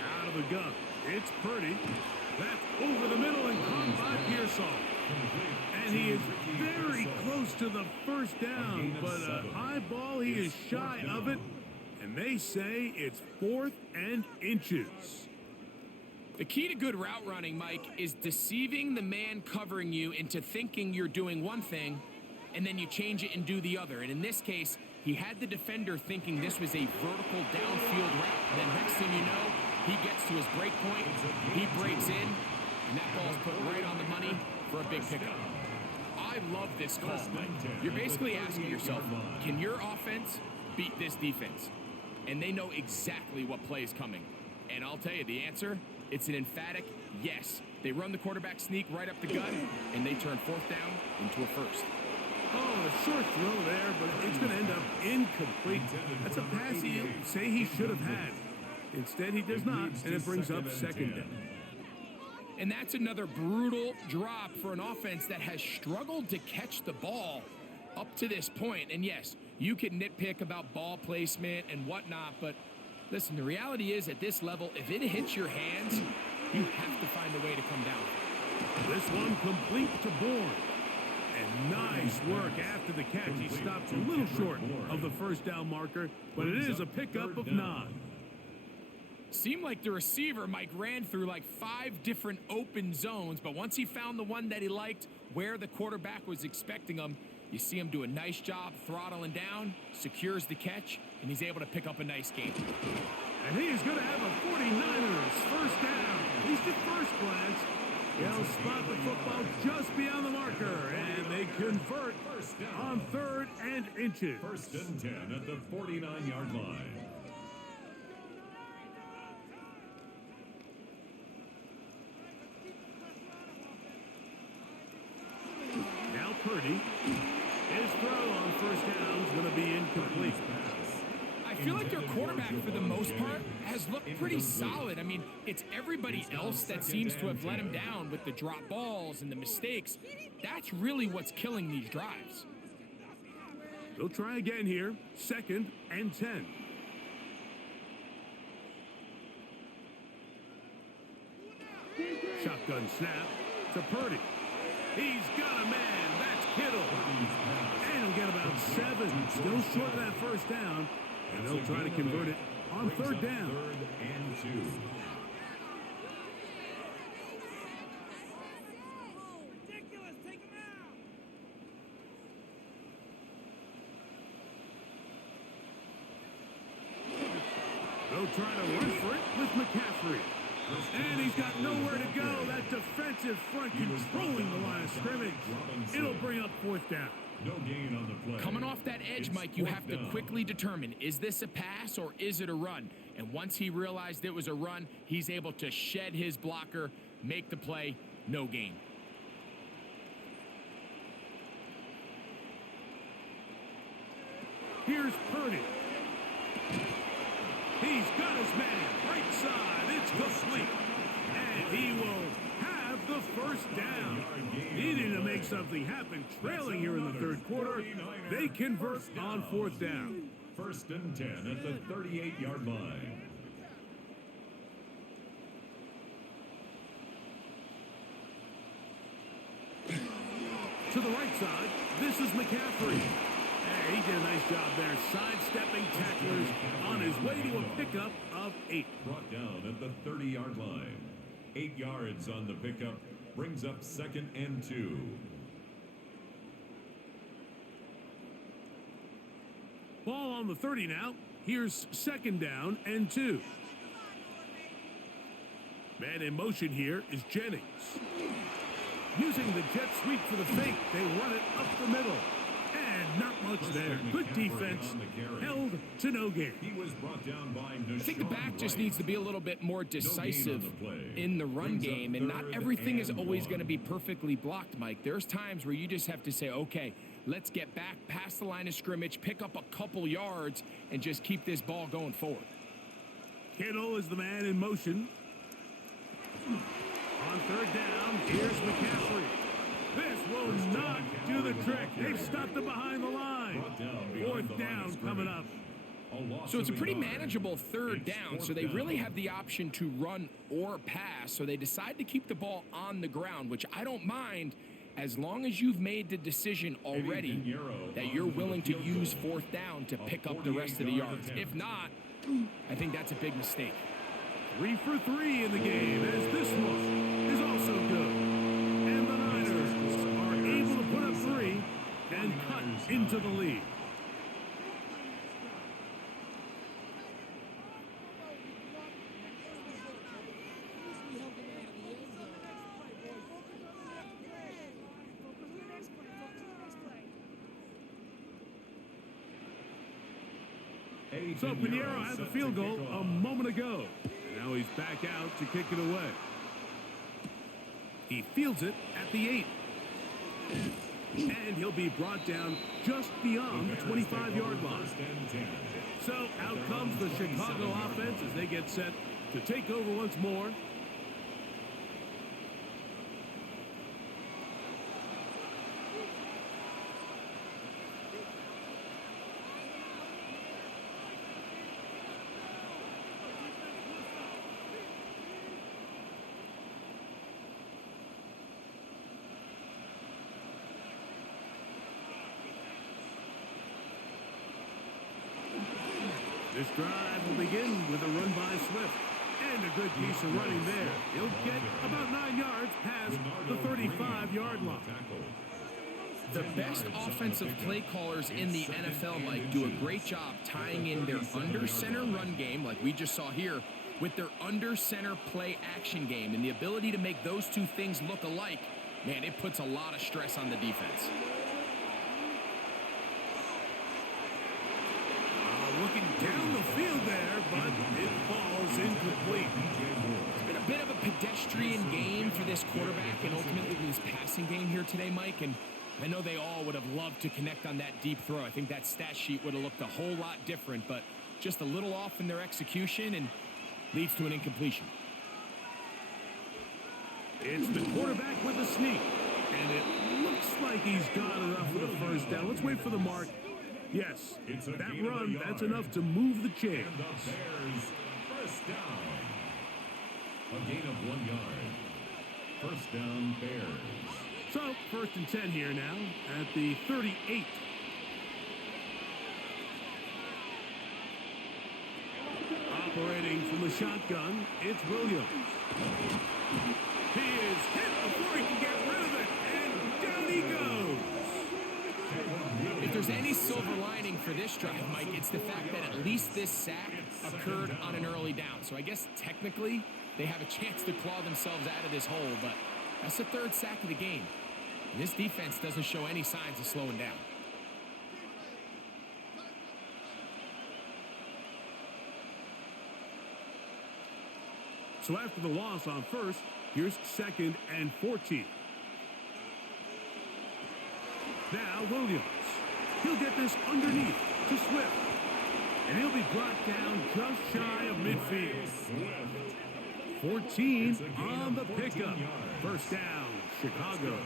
Out of the gun, it's Purdy. That's over the middle and caught by Pearsall. And he is very close to the first down, but a high ball, he is shy of it. And they say it's 4th and inches. The key to good route running, Mike, is deceiving the man covering you into thinking you're doing one thing, and then you change it and do the other. And in this case, he had the defender thinking this was a vertical downfield route. And then next thing you know, he gets to his break point, he breaks in, and that ball's put right on the money for a big pickup. I love this call, Mike. You're basically asking yourself, can your offense beat this defense? And they know exactly what play is coming. And I'll tell you the answer, it's an emphatic yes. They run the quarterback sneak right up the gut, and they turn 4th down into a 1st. Oh, a short throw there, but it's going to end up incomplete. That's a pass he'll say he should have had. Instead, he does not, and it brings up 2nd down. And that's another brutal drop for an offense that has struggled to catch the ball up to this point. And yes, you can nitpick about ball placement and whatnot, but listen, the reality is at this level, if it hits your hands, you have to find a way to come down. This one complete to Bourne. And nice work after the catch. He stops a little short of the 1st down marker, but it is a pickup of 9. Seemed like the receiver, Mike, ran through like 5 different open zones, but once he found the one that he liked, where the quarterback was expecting him, you see him do a nice job throttling down, secures the catch, and he's able to pick up a nice gain. And he is going to have a 49ers 1st down. At least at first glance, they'll spot the football just beyond the marker, and they convert on 3rd and inches. 1st and 10 at the 49-yard line. Now Purdy. His throw on 1st down is going to be incomplete. I feel like their quarterback, for the most part, has looked pretty solid. I mean, it's everybody else that seems to have let him down with the drop balls and the mistakes. That's really what's killing these drives. They'll try again here. 2nd and 10. Shotgun snap to Purdy. He's got a man. That's Kittle. And he'll get about 7. Still short of that 1st down. And they'll try to convert it on 3rd down. 3rd and 2. They'll try to run for it with McCaffrey. And he's got nowhere to go. That defensive front controlling the line of scrimmage. It'll bring up 4th down. No gain on the play. Coming off that edge, Mike, you have to quickly determine, is this a pass or is it a run? And once he realized it was a run, he's able to shed his blocker, make the play, no gain. Here's Purdy. He's got his man. Right side. It's complete. And he will have the 1st down. Needing to make something happen. Trailing here in the 3rd quarter. They convert on 4th down. 1st and 10 at the 38-yard line. To the right side, this is McCaffrey. Hey, he did a nice job there, sidestepping tacklers on his way to a pickup of 8. Brought down at the 30-yard line. 8 yards on the pickup. Brings up 2nd and 2. Ball on the 30 now. Here's 2nd down and 2. Man in motion here is Jennings. Using the jet sweep for the fake, they run it up the middle. And not much there. Good defense. Held to no gain. He was brought down by I think the back just needs to be a little bit more decisive in the run game, and not everything is always going to be perfectly blocked, Mike. There's times where you just have to say, okay, let's get back past the line of scrimmage, pick up a couple yards, and just keep this ball going forward. Kittle is the man in motion. On 3rd down, here's McCaffrey. This will not do the trick. They've stopped it behind the line. 4th down coming up. So it's a pretty manageable 3rd down, so they really have the option to run or pass, so they decide to keep the ball on the ground, which I don't mind as long as you've made the decision already that you're willing to use 4th down to pick up the rest of the yards. If not, I think that's a big mistake. 3 for 3 in the game, as this one is also good. And the Niners are able to put up 3 and cut into the lead. So Pinheiro had the field goal a moment ago. And now he's back out to kick it away. He fields it at the 8. And he'll be brought down just beyond the 25-yard line. So out comes the Chicago offense as they get set to take over once more. This drive will begin with a run by Swift. And a good piece of running there. He'll get about 9 yards past the 35-yard line. The best offensive play callers in the NFL, Mike, do a great job tying in their under-center run game, like we just saw here, with their under-center play action game. And the ability to make those two things look alike, man, it puts a lot of stress on the defense. Looking down the field there, but it falls incomplete. It's been a bit of a pedestrian game for this quarterback and ultimately this passing game here today, Mike. And I know they all would have loved to connect on that deep throw. I think that stat sheet would have looked a whole lot different, but just a little off in their execution and leads to an incompletion. It's the quarterback with the sneak. And it looks like he's got enough for the first down. Let's wait for the mark. Yes, that run, that's enough to move the chains. And the Bears first down. A gain of 1 yard. First down, Bears. So, 1st and 10 here now at the 38. Operating from the shotgun, it's Williams. He is hit before he can get rid of it, and down he goes. If there's any silver lining for this drive, Mike, it's the fact that at least this sack occurred on an early down. So I guess technically they have a chance to claw themselves out of this hole, but that's the 3rd sack of the game. And this defense doesn't show any signs of slowing down. So after the loss on 1st, here's 2nd and 14. Now Williams. He'll get this underneath to Swift. And he'll be brought down just shy of midfield. 14 on the pickup. First down, Chicago.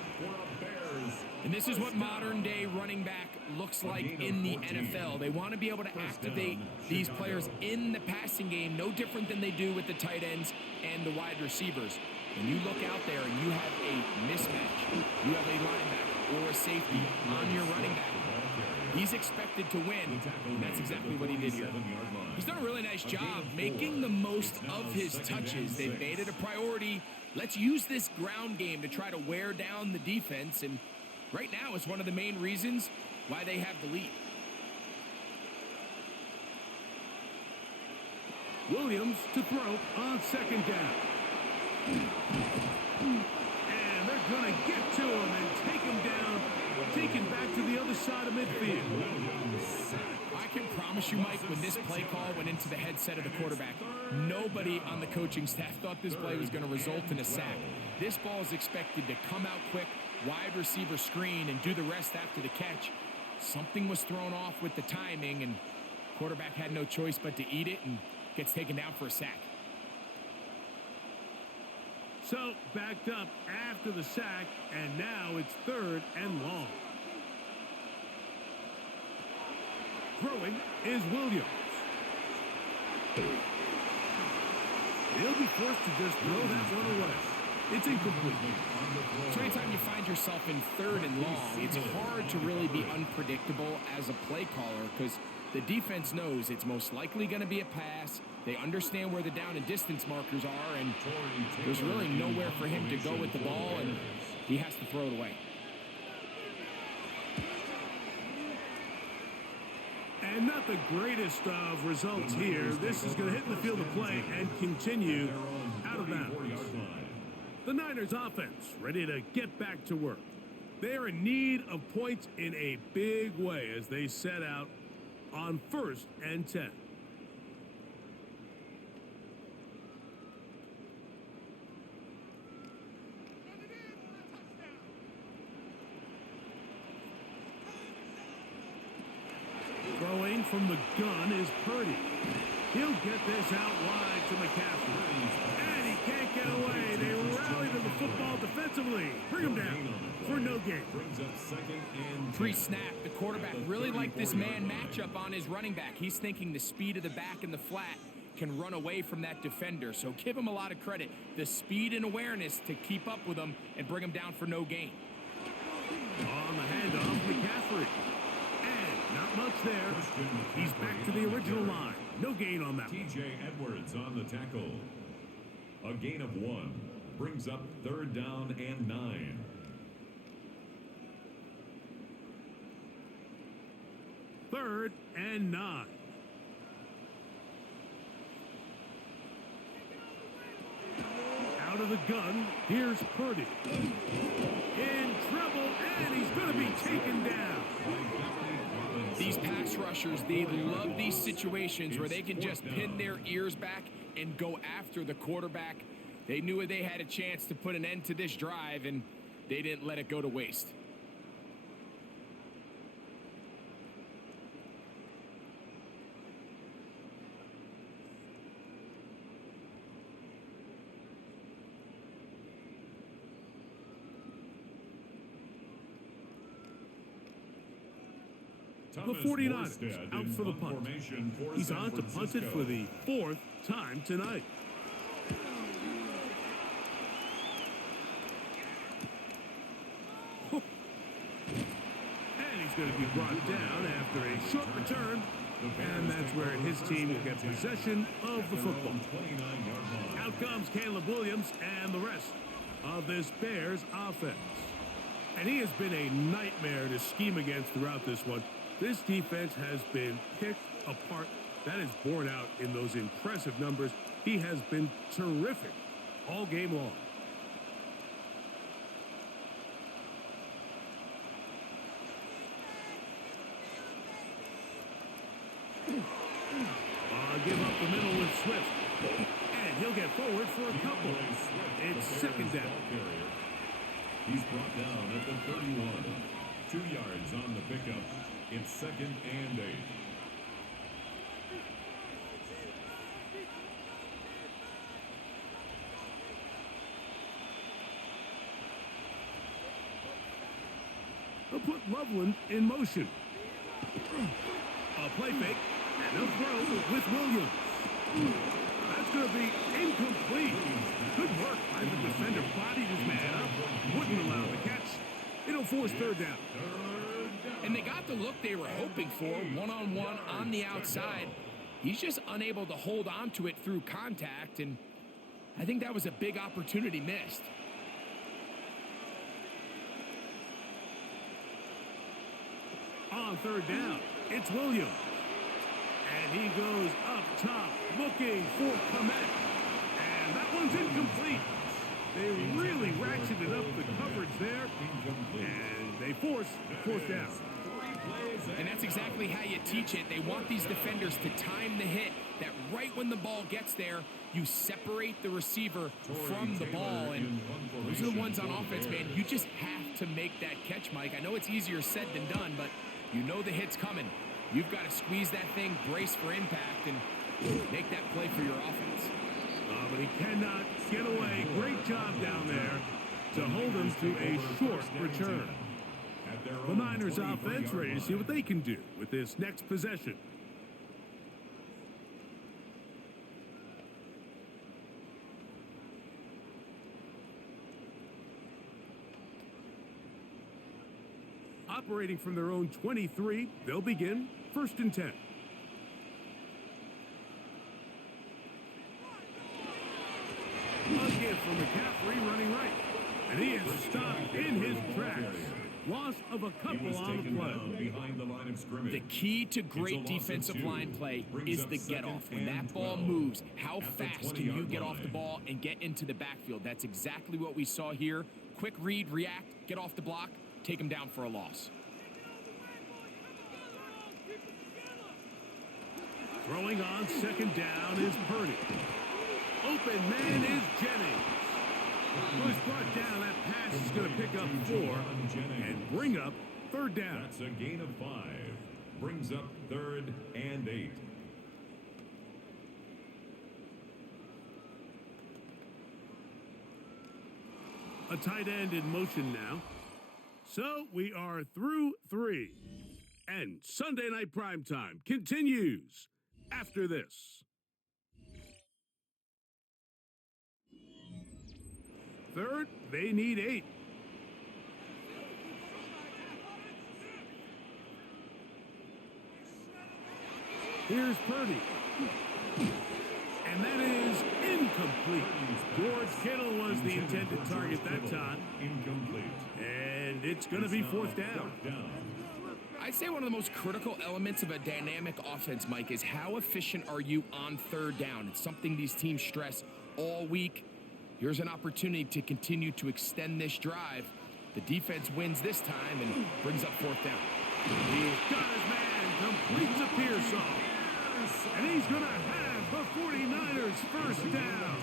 And this is what modern-day running back looks like in the NFL. They want to be able to activate these players in the passing game, no different than they do with the tight ends and the wide receivers. When you look out there and you have a mismatch, you have a linebacker or a safety on your running back, he's expected to win, and that's exactly what he did here. He's done a really nice job making the most of his touches. They've made it a priority. Let's use this ground game to try to wear down the defense, and right now it's one of the main reasons why they have the lead. Williams to throw on 2nd down. And they're going to get to him and take him down, taken back to the other side of midfield. I can promise you, Mike, when this play call went into the headset of the quarterback, nobody on the coaching staff thought this play was going to result in a sack. This ball is expected to come out quick, wide receiver screen, and do the rest after the catch. Something was thrown off with the timing, and quarterback had no choice but to eat it and gets taken down for a sack. So, backed up after the sack, and now it's 3rd and long. Throwing is Williams. He'll be forced to just throw that one away. It's incomplete. So anytime you find yourself in 3rd and long, it's hard to really be unpredictable as a play caller because the defense knows it's most likely going to be a pass. They understand where the down and distance markers are, and there's really nowhere for him to go with the ball, and he has to throw it away. And not the greatest of results here. This is going to hit in the field of play and continue out of bounds. The Niners offense ready to get back to work. They are in need of points in a big way as they set out on 1st and 10. the gun is Purdy. He'll get this out wide to McCaffrey. And he can't get away. They rally to the football defensively. Bring him down for no gain. Pre-snap, the quarterback really liked this man matchup on his running back. He's thinking the speed of the back in the flat can run away from that defender. So give him a lot of credit. The speed and awareness to keep up with him and bring him down for no gain. On the handoff, McCaffrey. And not much there. He's back to the original line. No gain on that one. T.J. Edwards on the tackle. A gain of 1 brings up 3rd down and 9. Third and 9. Out of the gun, here's Purdy. In trouble, and he's going to be taken down. These pass rushers, they love these situations where they can just pin their ears back and go after the quarterback. They knew they had a chance to put an end to this drive, and they didn't let it go to waste. The 49ers out for the punt. He's on to punt it for the 4th time tonight. And he's going to be brought down after a short return. And that's where his team will get possession of the football. Out comes Caleb Williams and the rest of this Bears offense. And he has been a nightmare to scheme against throughout this one. This defense has been picked apart. That is borne out in those impressive numbers. He has been terrific all game long. Give up the middle with Swift. And he'll get forward for a couple. It's 2nd down. He's brought down at the 31. 2 yards on the pickup. It's 2nd and 8. They'll put Loveland in motion. A play fake. And a throw with Williams. That's going to be incomplete. Good work by the defender. Bodied his man up. Wouldn't allow the catch. It'll force 3rd down. And they got the look they were hoping for, one-on-one on the outside. He's just unable to hold on to it through contact, and I think that was a big opportunity missed. On 3rd down, it's Williams. And he goes up top, looking for Komet. And that one's incomplete. They really ratcheted up the coverage there. And they force 4th down. And that's exactly how you teach it. They want these defenders to time the hit, that right when the ball gets there, you separate the receiver from the ball. And those are the ones on offense, man. You just have to make that catch, Mike. I know it's easier said than done, but you know the hit's coming. You've got to squeeze that thing, brace for impact, and make that play for your offense. But he cannot get away. Great job down there to hold him to a short return. The Niners offense ready to see what they can do with this next possession. Operating from their own 23, they'll begin 1st and 10. Again for McCaffrey running right. And he is stopped in his tracks. Loss of a couple on the play. Behind the line of scrimmage. The key to great defensive line play is the get-off. When that ball moves, how fast can you get off the ball and get into the backfield? That's exactly what we saw here. Quick read, react, get off the block, take him down for a loss. Throwing on 2nd down is Purdy. Open man is Jennings. Who's brought down. That pass is going to pick up 4 and bring up 3rd down. That's a gain of 5. brings up 3rd and 8. A tight end in motion now. So we are through 3. And Sunday Night Primetime continues after this. 3rd, they need 8. Here's Purdy. And that is incomplete. George Kittle was the intended target that time. Incomplete. And it's going to be 4th down. I'd say one of the most critical elements of a dynamic offense, Mike, is how efficient are you on 3rd down? It's something these teams stress all week. Here's an opportunity to continue to extend this drive. The defense wins this time and brings up 4th down. He's got his man, completes a Pearsall. And he's going to have the 49ers first down.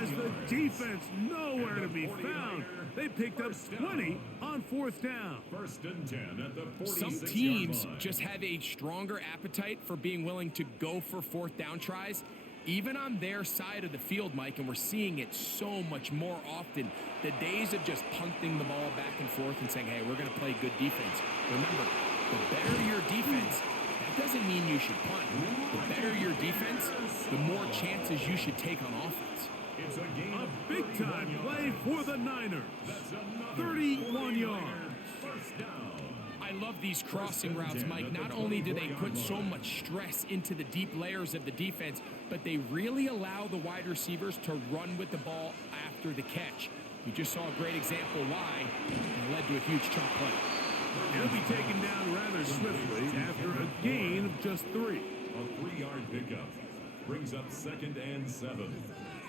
As the defense nowhere to be found. They picked up 20 on 4th down. 1st and 10 at the 46-yard Some teams just have a stronger appetite for being willing to go for 4th down tries, even on their side of the field, Mike, and we're seeing it so much more often. The days of just punting the ball back and forth and saying, hey, we're going to play good defense. Remember, the better your defense, that doesn't mean you should punt. The better your defense, the more chances you should take on offense. It's a big-time play for the Niners. 31 yards. First down. I love these crossing routes, Mike. Not only do they put so much stress into the deep layers of the defense, but they really allow the wide receivers to run with the ball after the catch. We just saw a great example why, and it led to a huge chunk play. He'll be taken down rather swiftly after a gain of just 3. A 3-yard pickup brings up 2nd and 7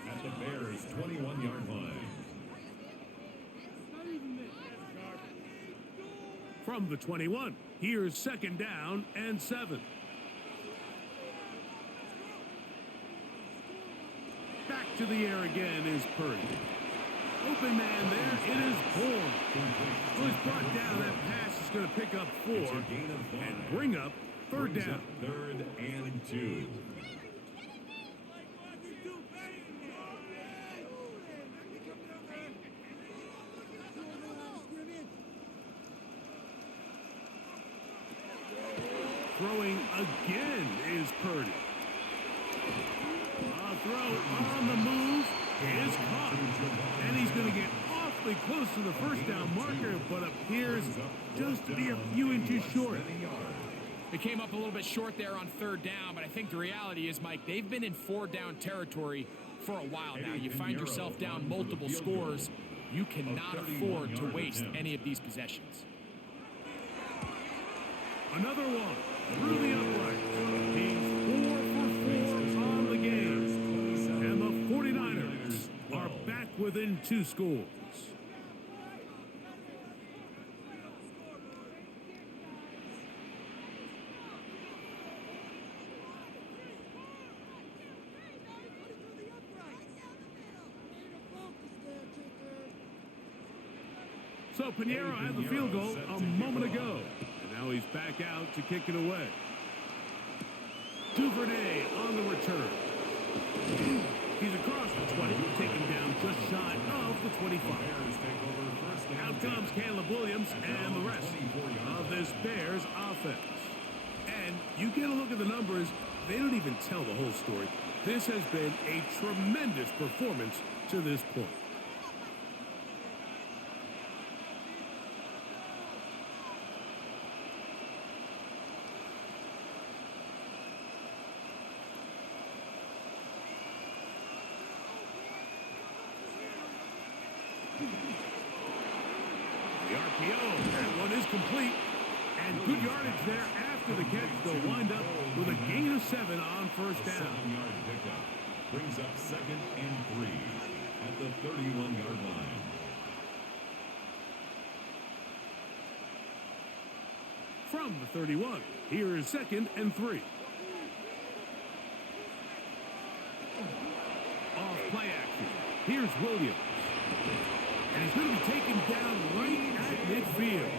at the Bears' 21-yard line. From the 21, here's 2nd down and 7. Back to the air again is Purdy. Open man there, it is Bourne. Who is brought down. That pass is going to pick up 4 and bring up 3rd down. 3rd and 2. Throwing again is Purdy. A throw on the move is caught. And he's going to get awfully close to the first down marker, but appears just to be a few inches short. It came up a little bit short there on 3rd down, but I think the reality is, Mike, they've been in 4-down territory for a while now. You find yourself down multiple scores. You cannot afford to waste any of these possessions. Another one through the upright. He's 4 for 4 on the game. And the 49ers are back within 2 scores. So Pinheiro had the field goal a moment ago. And now he's back out to kick it away. Duvernay on the return. He's across the 20, taken down just shy of the 25. Out comes Caleb Williams and the rest of this Bears offense. And you get a look at the numbers, they don't even tell the whole story. This has been a tremendous performance to this point. The RPO, that one is complete. And good yardage there after the catch. They'll wind up with a gain of 7 on first down. 7-yard pickup brings up 2nd and 3 at the 31-yard line. From the 31, here is 2nd and 3. Off play action. Here's Williams. And he's going to be taken down right at midfield.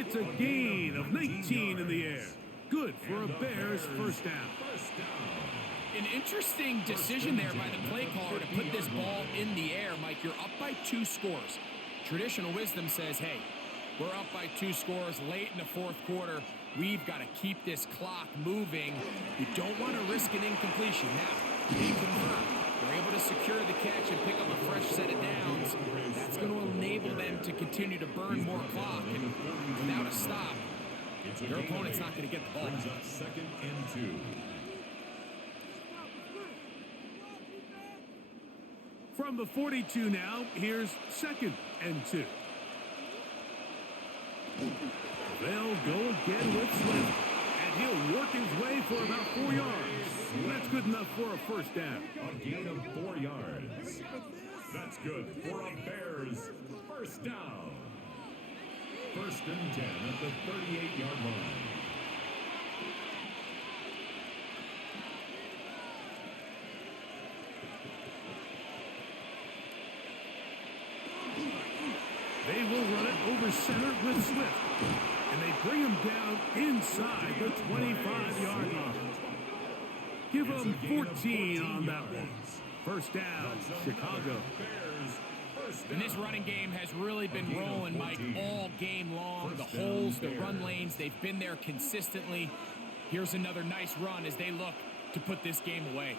It's a gain of 19 in the air. Good for a Bears first down. An interesting decision there by the play caller to put this ball in the air. Mike, you're up by 2 scores. Traditional wisdom says, hey, we're up by 2 scores late in the fourth quarter. We've got to keep this clock moving. You don't want to risk an incompletion. Now, they convert. They're able to secure the catch and pick up a fresh set of downs. That's going to enable them to continue to burn more clock. And without a stop, their opponent's not going to get the ball. Brings up 2nd and 2. From the 42 now, here's 2nd and 2. They'll go again with Swift, and he'll work his way for about 4 yards. That's good enough for a first down. A gain of 4 yards. That's good for a Bears first down. 1st and 10 at the 38-yard line. They will run it over center with Swift. And they bring him down inside the 25-yard line. Give them 14 on that one. First down, Chicago. And this running game has really been rolling, Mike, all game long. The holes, the run lanes, they've been there consistently. Here's another nice run as they look to put this game away.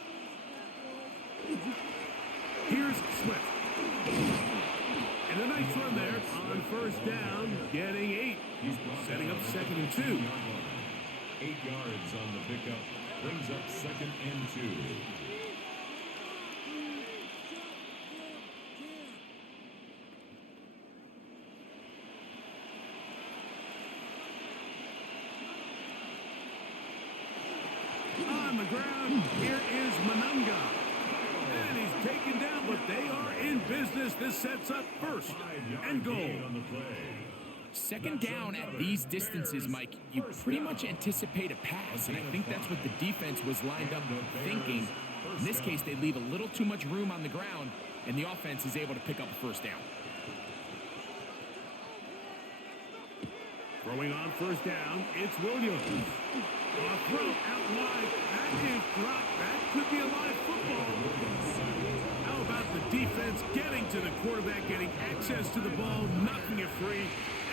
Here's Swift. And a nice run there on first down, getting 8. Setting up 2nd and 2. 8 yards on the pickup. Brings up 2nd and 2. On the ground, here is Manunga. And he's taken down, but they are in business. This sets up 1st and goal. On the play. 2nd down at these distances, Mike, you pretty much anticipate a pass, and I think that's what the defense was lined up thinking. In this case, they leave a little too much room on the ground, and the offense is able to pick up a first down. Throwing on first down, it's Williams. A throw out wide. That is dropped. That could be a live football. How about the defense getting to the quarterback, getting access to the ball, knocking it free,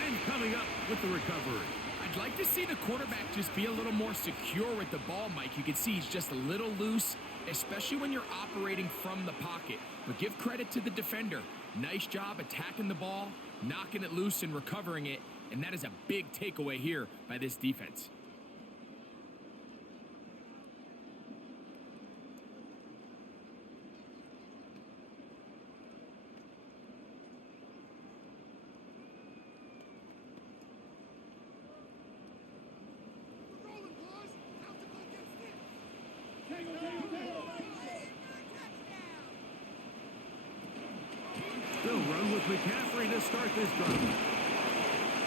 and coming up with the recovery? I'd like to see the quarterback just be a little more secure with the ball, Mike. You can see he's just a little loose, especially when you're operating from the pocket. But give credit to the defender. Nice job attacking the ball, knocking it loose and recovering it. And that is a big takeaway here by this defense. They'll run with McCaffrey to start this drive.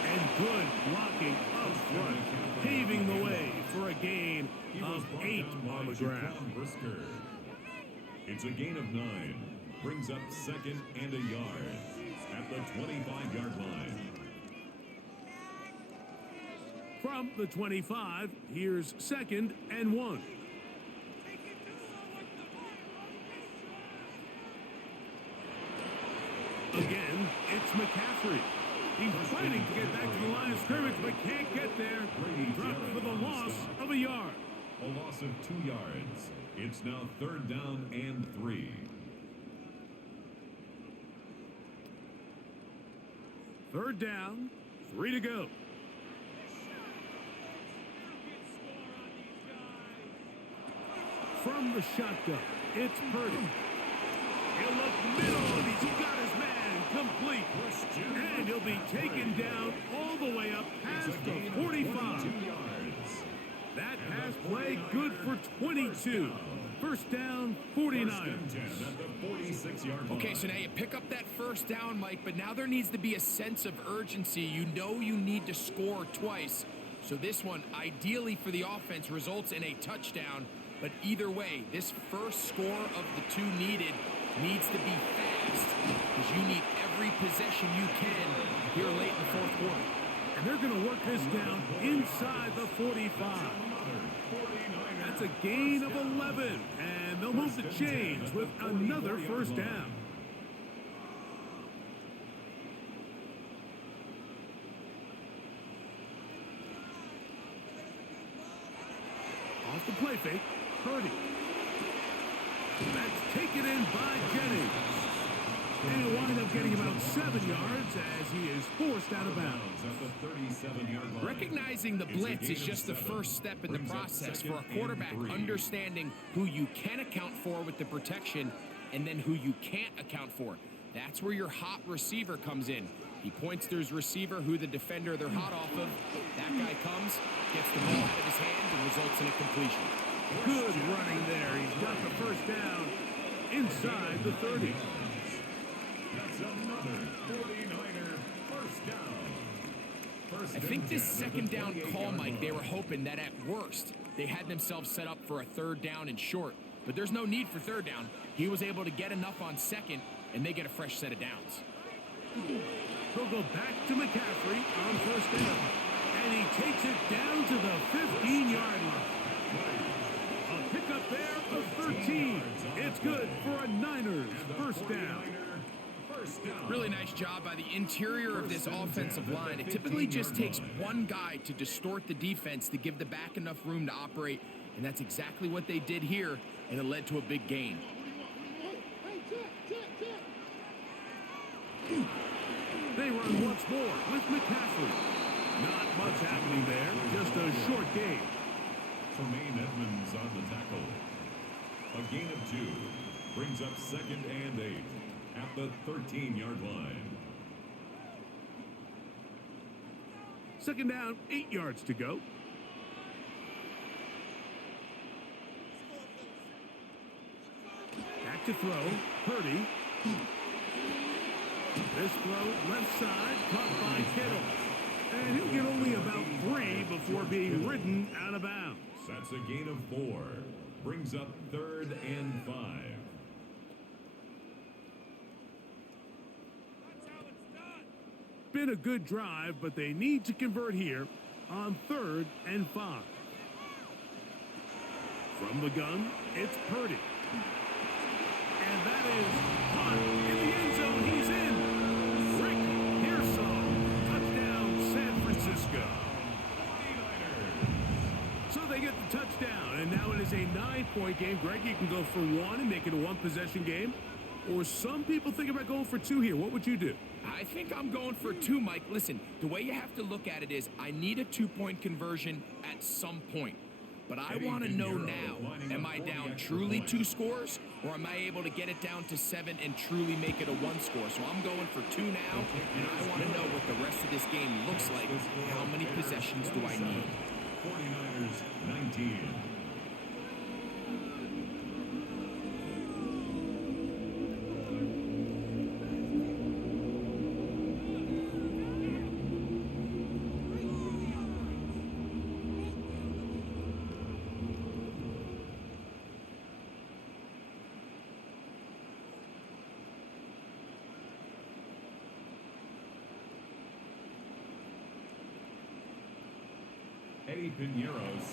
And good blocking up front, paving the way for a gain of 8 on the ground. It's a gain of 9. Brings up 2nd and a yard at the 25-yard line. From the 25, here's 2nd and 1. Again, it's McCaffrey. He's fighting to get back to the line of scrimmage, but can't get there. Dropped for the loss of a yard. A loss of 2 yards. It's now 3rd down and 3. Third down, 3 to go. From the shotgun, it's Purdy. He'll look middle, and he's got his man complete. And he'll be taken down all the way up past the 45. That pass play good for 22. First down, 49. Okay, so now you pick up that first down, Mike, but now there needs to be a sense of urgency. You know you need to score twice. So this one, ideally for the offense, results in a touchdown. But either way, this first score of the 2 needed needs to be fast because you need every possession you can here late in the fourth quarter. And they're going to work this down inside the 45. That's a gain of 11. And they'll move the chains with another first down. Off the play fake, Purdy. That's taken in by Jennings. And he'll wind up getting about 7 yards as he is forced out of bounds. At the 37-yard line. Recognizing the blitz is just the first step in the process for a quarterback understanding who you can account for with the protection and then who you can't account for. That's where your hot receiver comes in. He points to his receiver, who the defender they're hot off of. That guy comes, gets the ball out of his hands, and results in a completion. Good running there. He's got the first down inside the 30. That's another 49er first down. I think this second down call, Mike, they were hoping that at worst, they had themselves set up for a third down and short. But there's no need for third down. He was able to get enough on second, and they get a fresh set of downs. He'll go back to McCaffrey on first down. And he takes it down to the 15-yard line. A pickup there of 13. It's good for a Niners first down. Really nice job by the interior of this offensive line. It typically just takes one guy to distort the defense to give the back enough room to operate, and that's exactly what they did here, and it led to a big gain. They run once more with McCaffrey. Not much happening there, just a short gain. Tremaine Edmonds on the tackle. A gain of 2 brings up 2nd and 8 at the 13-yard line. Second down, 8 yards to go. Back to throw, Purdy. This throw left side, caught by Kittle. And he'll get only about 3 before being ridden out of bounds. That's a gain of 4. Brings up 3rd and 5. Been a good drive, but they need to convert here on 3rd and 5. From the gun, it's Purdy. And that is caught in the end zone. He's in. Rick Pearson. Touchdown, San Francisco. So they get the touchdown, and now it is a 9-point game. Greg, you can go for 1 and make it a 1-possession game. Or some people think about going for 2 here. What would you do? I think I'm going for 2, Mike. Listen, the way you have to look at it is I need a 2-point conversion at some point. But I want to know now, am I down truly 2 scores, or am I able to get it down to 7 and truly make it a 1 score? So I'm going for 2 now, and I want to know what the rest of this game looks like. How many possessions do I need? 49ers 19.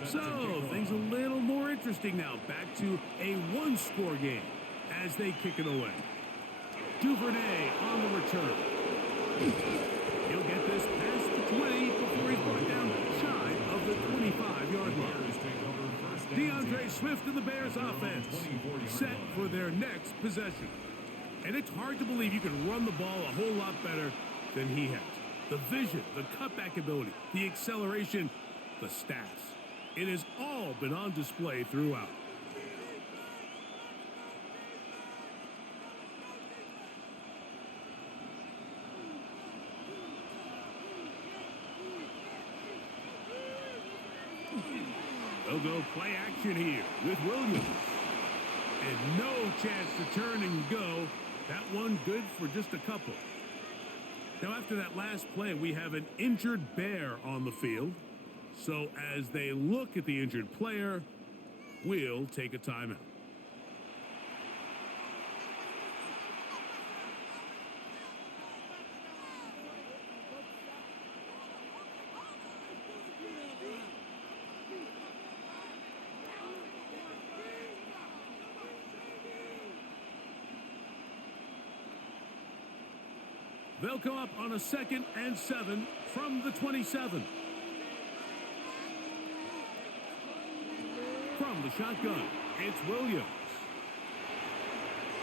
So, things a little more interesting now. Back to a 1-score game as they kick it away. Duvernay on the return. He'll get this past the 20 before he's brought down shy of the 25-yard line. DeAndre Swift and the Bears offense set for their next possession. And it's hard to believe you can run the ball a whole lot better than he has. The vision, the cutback ability, the acceleration, the stats. It has all been on display throughout. They'll go play action here with Williams. And no chance to turn and go. That one good for just a couple. Now after that last play, we have an injured Bear on the field. So as they look at the injured player, we'll take a timeout. They'll come up on a 2nd and 7 from the 27. From the shotgun, it's Williams.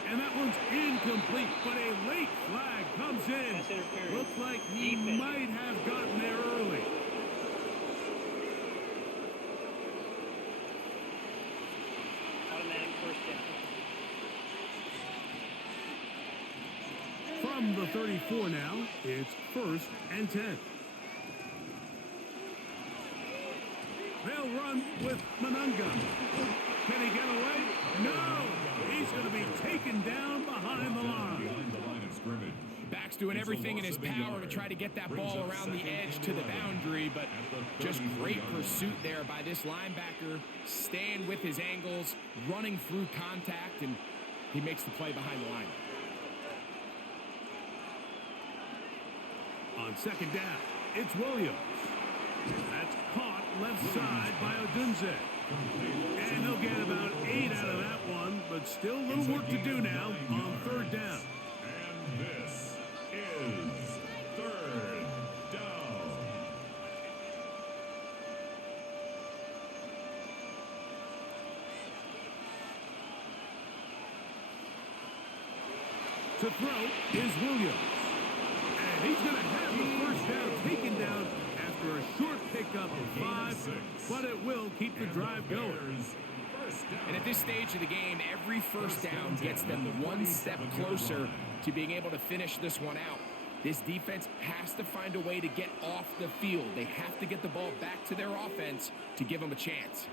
And that one's incomplete, but a late flag comes in. Looks like he might have gotten there early. Automatic first down. From the 34 now, it's 1st and 10. They'll run with Manunga. Can he get away? No! He's going to be taken down behind the line. Back's doing everything in his power to try to get that ball around the edge to the boundary, but just great pursuit there by this linebacker, staying with his angles, running through contact, and he makes the play behind the line. On 2nd down, it's Williams. That's caught left side by Odunze. And they'll get about 8 out of that one, but still a little work to do now on 3rd down. And this is 3rd down. To throw is Williams. And he's going to have the 1st down taken down after a short pickup of 5, but it will keep the drive going. And at this stage of the game, every 1st down gets them one step closer to being able to finish this one out. This defense has to find a way to get off the field. They have to get the ball back to their offense to give them a chance.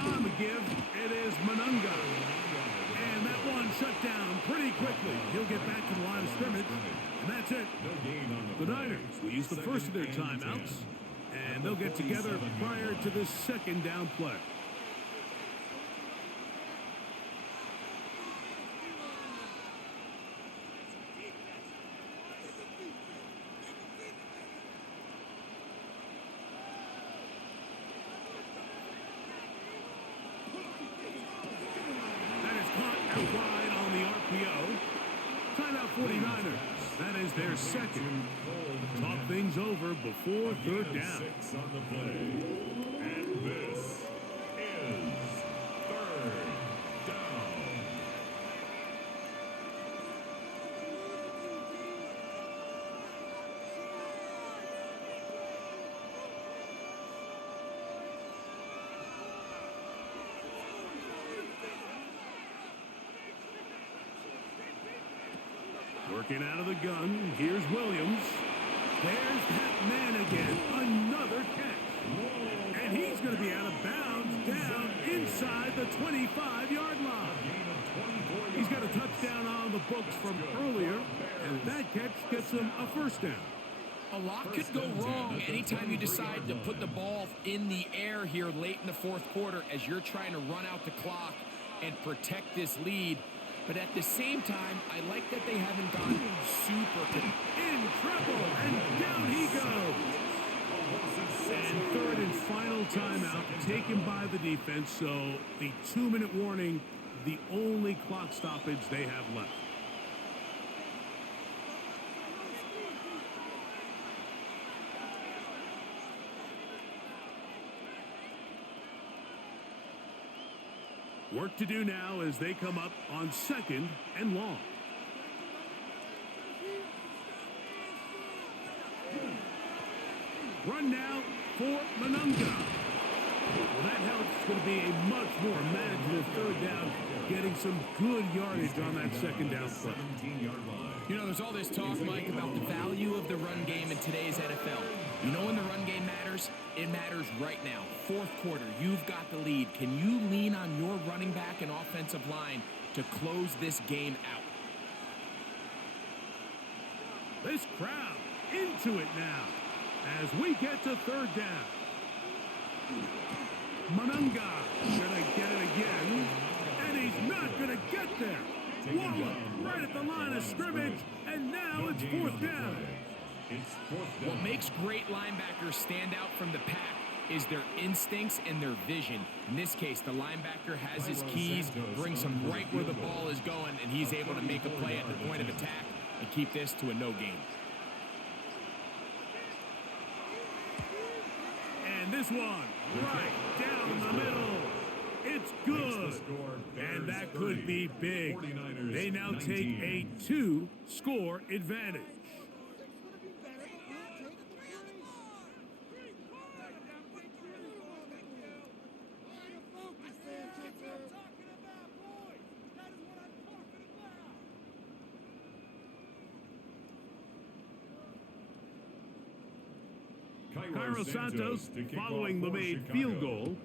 On the give, it is Manunga. And that one shut down pretty quickly. He'll get back to the line of scrimmage, and that's it. The Niners will use the first of their timeouts, and they'll get together prior to this 2nd down play. Out wide on the RPO. Timeout 49ers. That is their 2nd. Talk things over before 3rd down. 6 on the play. And this is 3rd down. Working out of the gun, here's Williams. There's that man again, another catch. And he's going to be out of bounds down inside the 25-yard line. He's got a touchdown on the books from earlier, and that catch gets him a 1st down. A lot could go wrong anytime you decide to put the ball in the air here late in the 4th quarter as you're trying to run out the clock and protect this lead. But at the same time, I like that they haven't gone super in trouble, and down he goes. And 3rd and final timeout taken by the defense, so the 2-minute warning, the only clock stoppage they have left. Work to do now as they come up on 2nd and long. Run now for Manunga. Well, that helps. It's going to be a much more manageable 3rd down, getting some good yardage on that 2nd down play. 17-yard line. You know, there's all this talk, Mike, about the value of the run game in today's NFL. You know when the run game matters? It matters right now. 4th quarter, you've got the lead. Can you lean on your running back and offensive line to close this game out? This crowd into it now as we get to 3rd down. Manunga gonna get it again, and he's not gonna get there. Wallop right at the line of scrimmage, and now it's 4th down. It's 4th down. What makes great linebackers stand out from the pack is their instincts and their vision. In this case, the linebacker has his keys, brings him right where the ball is going, and he's able to make a play at the point of attack and keep this to a no gain. And this one, right down the middle. It's good. And that could be big. They now take a 2-score advantage. Cairo Santos, following the made field goal,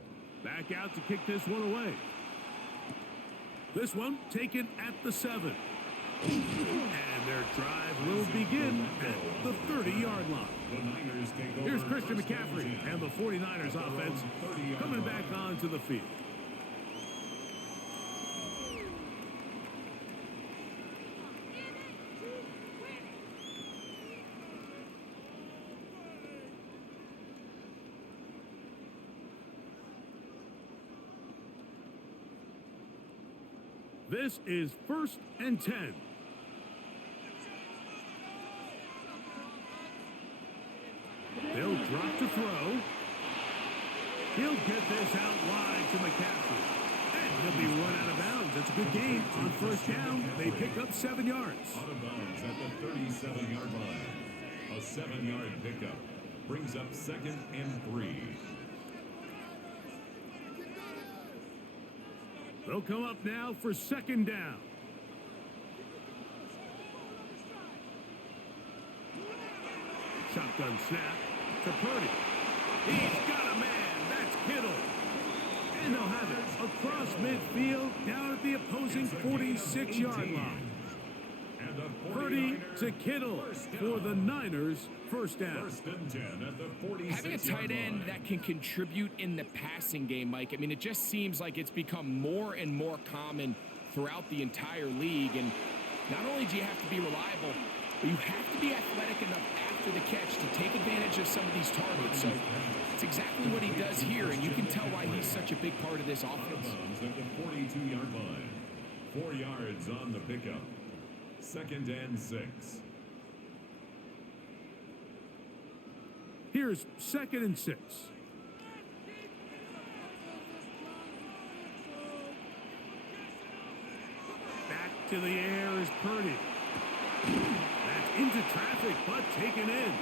back out to kick this one away. This one taken at the 7. And their drive will begin at the 30-yard line. Here's Christian McCaffrey and the 49ers offense coming back onto the field. This is 1st and 10. They'll drop to throw. He'll get this out wide to McCaffrey. And he'll be run out of bounds. That's a good gain on 1st down. They pick up 7 yards. Out of bounds at the 37-yard line. A 7-yard pickup brings up 2nd and 3. They'll come up now for 2nd down. Shotgun snap to Purdy. He's got a man. That's Kittle. And they'll have it across midfield down at the opposing 46-yard line. Purdy to Kittle for the Niners, 1st down. 1st and 10 at the 46-yard Having a tight end that can contribute in the passing game, Mike, I mean, it just seems like it's become more and more common throughout the entire league. And not only do you have to be reliable, but you have to be athletic enough after the catch to take advantage of some of these targets. So it's exactly what he does here, and you can tell why he's such a big part of this offense. At the 42-yard line. 4 yards on the pickup. 2nd and 6. Here's 2nd and 6. Back to the air is Purdy. That's into traffic, but taken in.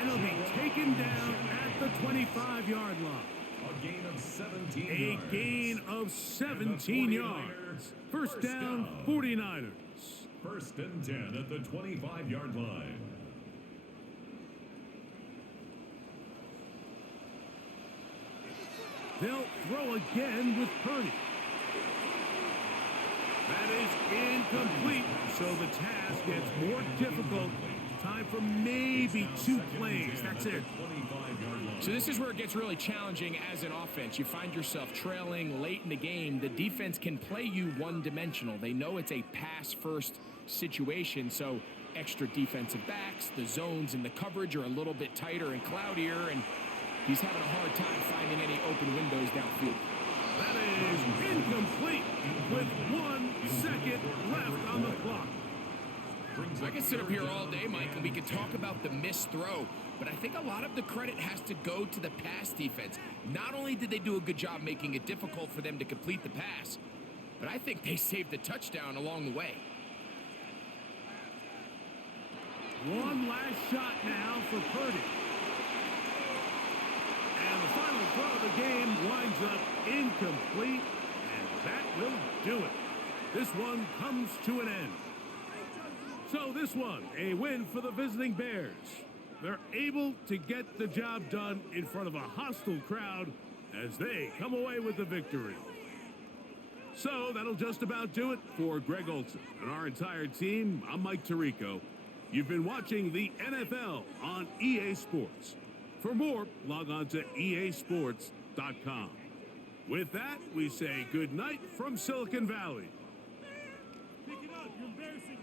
And he'll be taken down at the 25-yard line. A gain of 17 A yards. gain of 17 yards. 1st down, 49ers. 1st and 10 at the 25-yard line. They'll throw again with Purdy. That is incomplete, so the task gets more difficult. Time for maybe 2 plays. That's it. So this is where it gets really challenging as an offense. You find yourself trailing late in the game. The defense can play you one-dimensional. They know it's a pass-first situation, so extra defensive backs, the zones and the coverage are a little bit tighter and cloudier, and he's having a hard time finding any open windows downfield. That is incomplete with 1 second left on the clock. I can sit up here all day, Mike, and we can talk about the missed throw, but I think a lot of the credit has to go to the pass defense. Not only did they do a good job making it difficult for them to complete the pass, but I think they saved the touchdown along the way. One last shot now for Purdy. And the final throw of the game winds up incomplete, and that will do it. This one comes to an end. So this one, a win for the visiting Bears. They're able to get the job done in front of a hostile crowd as they come away with the victory. So that'll just about do it for Greg Olson and our entire team. I'm Mike Tirico. You've been watching the NFL on EA Sports. For more, log on to easports.com. With that, we say good night from Silicon Valley. Pick it up, you're embarrassing.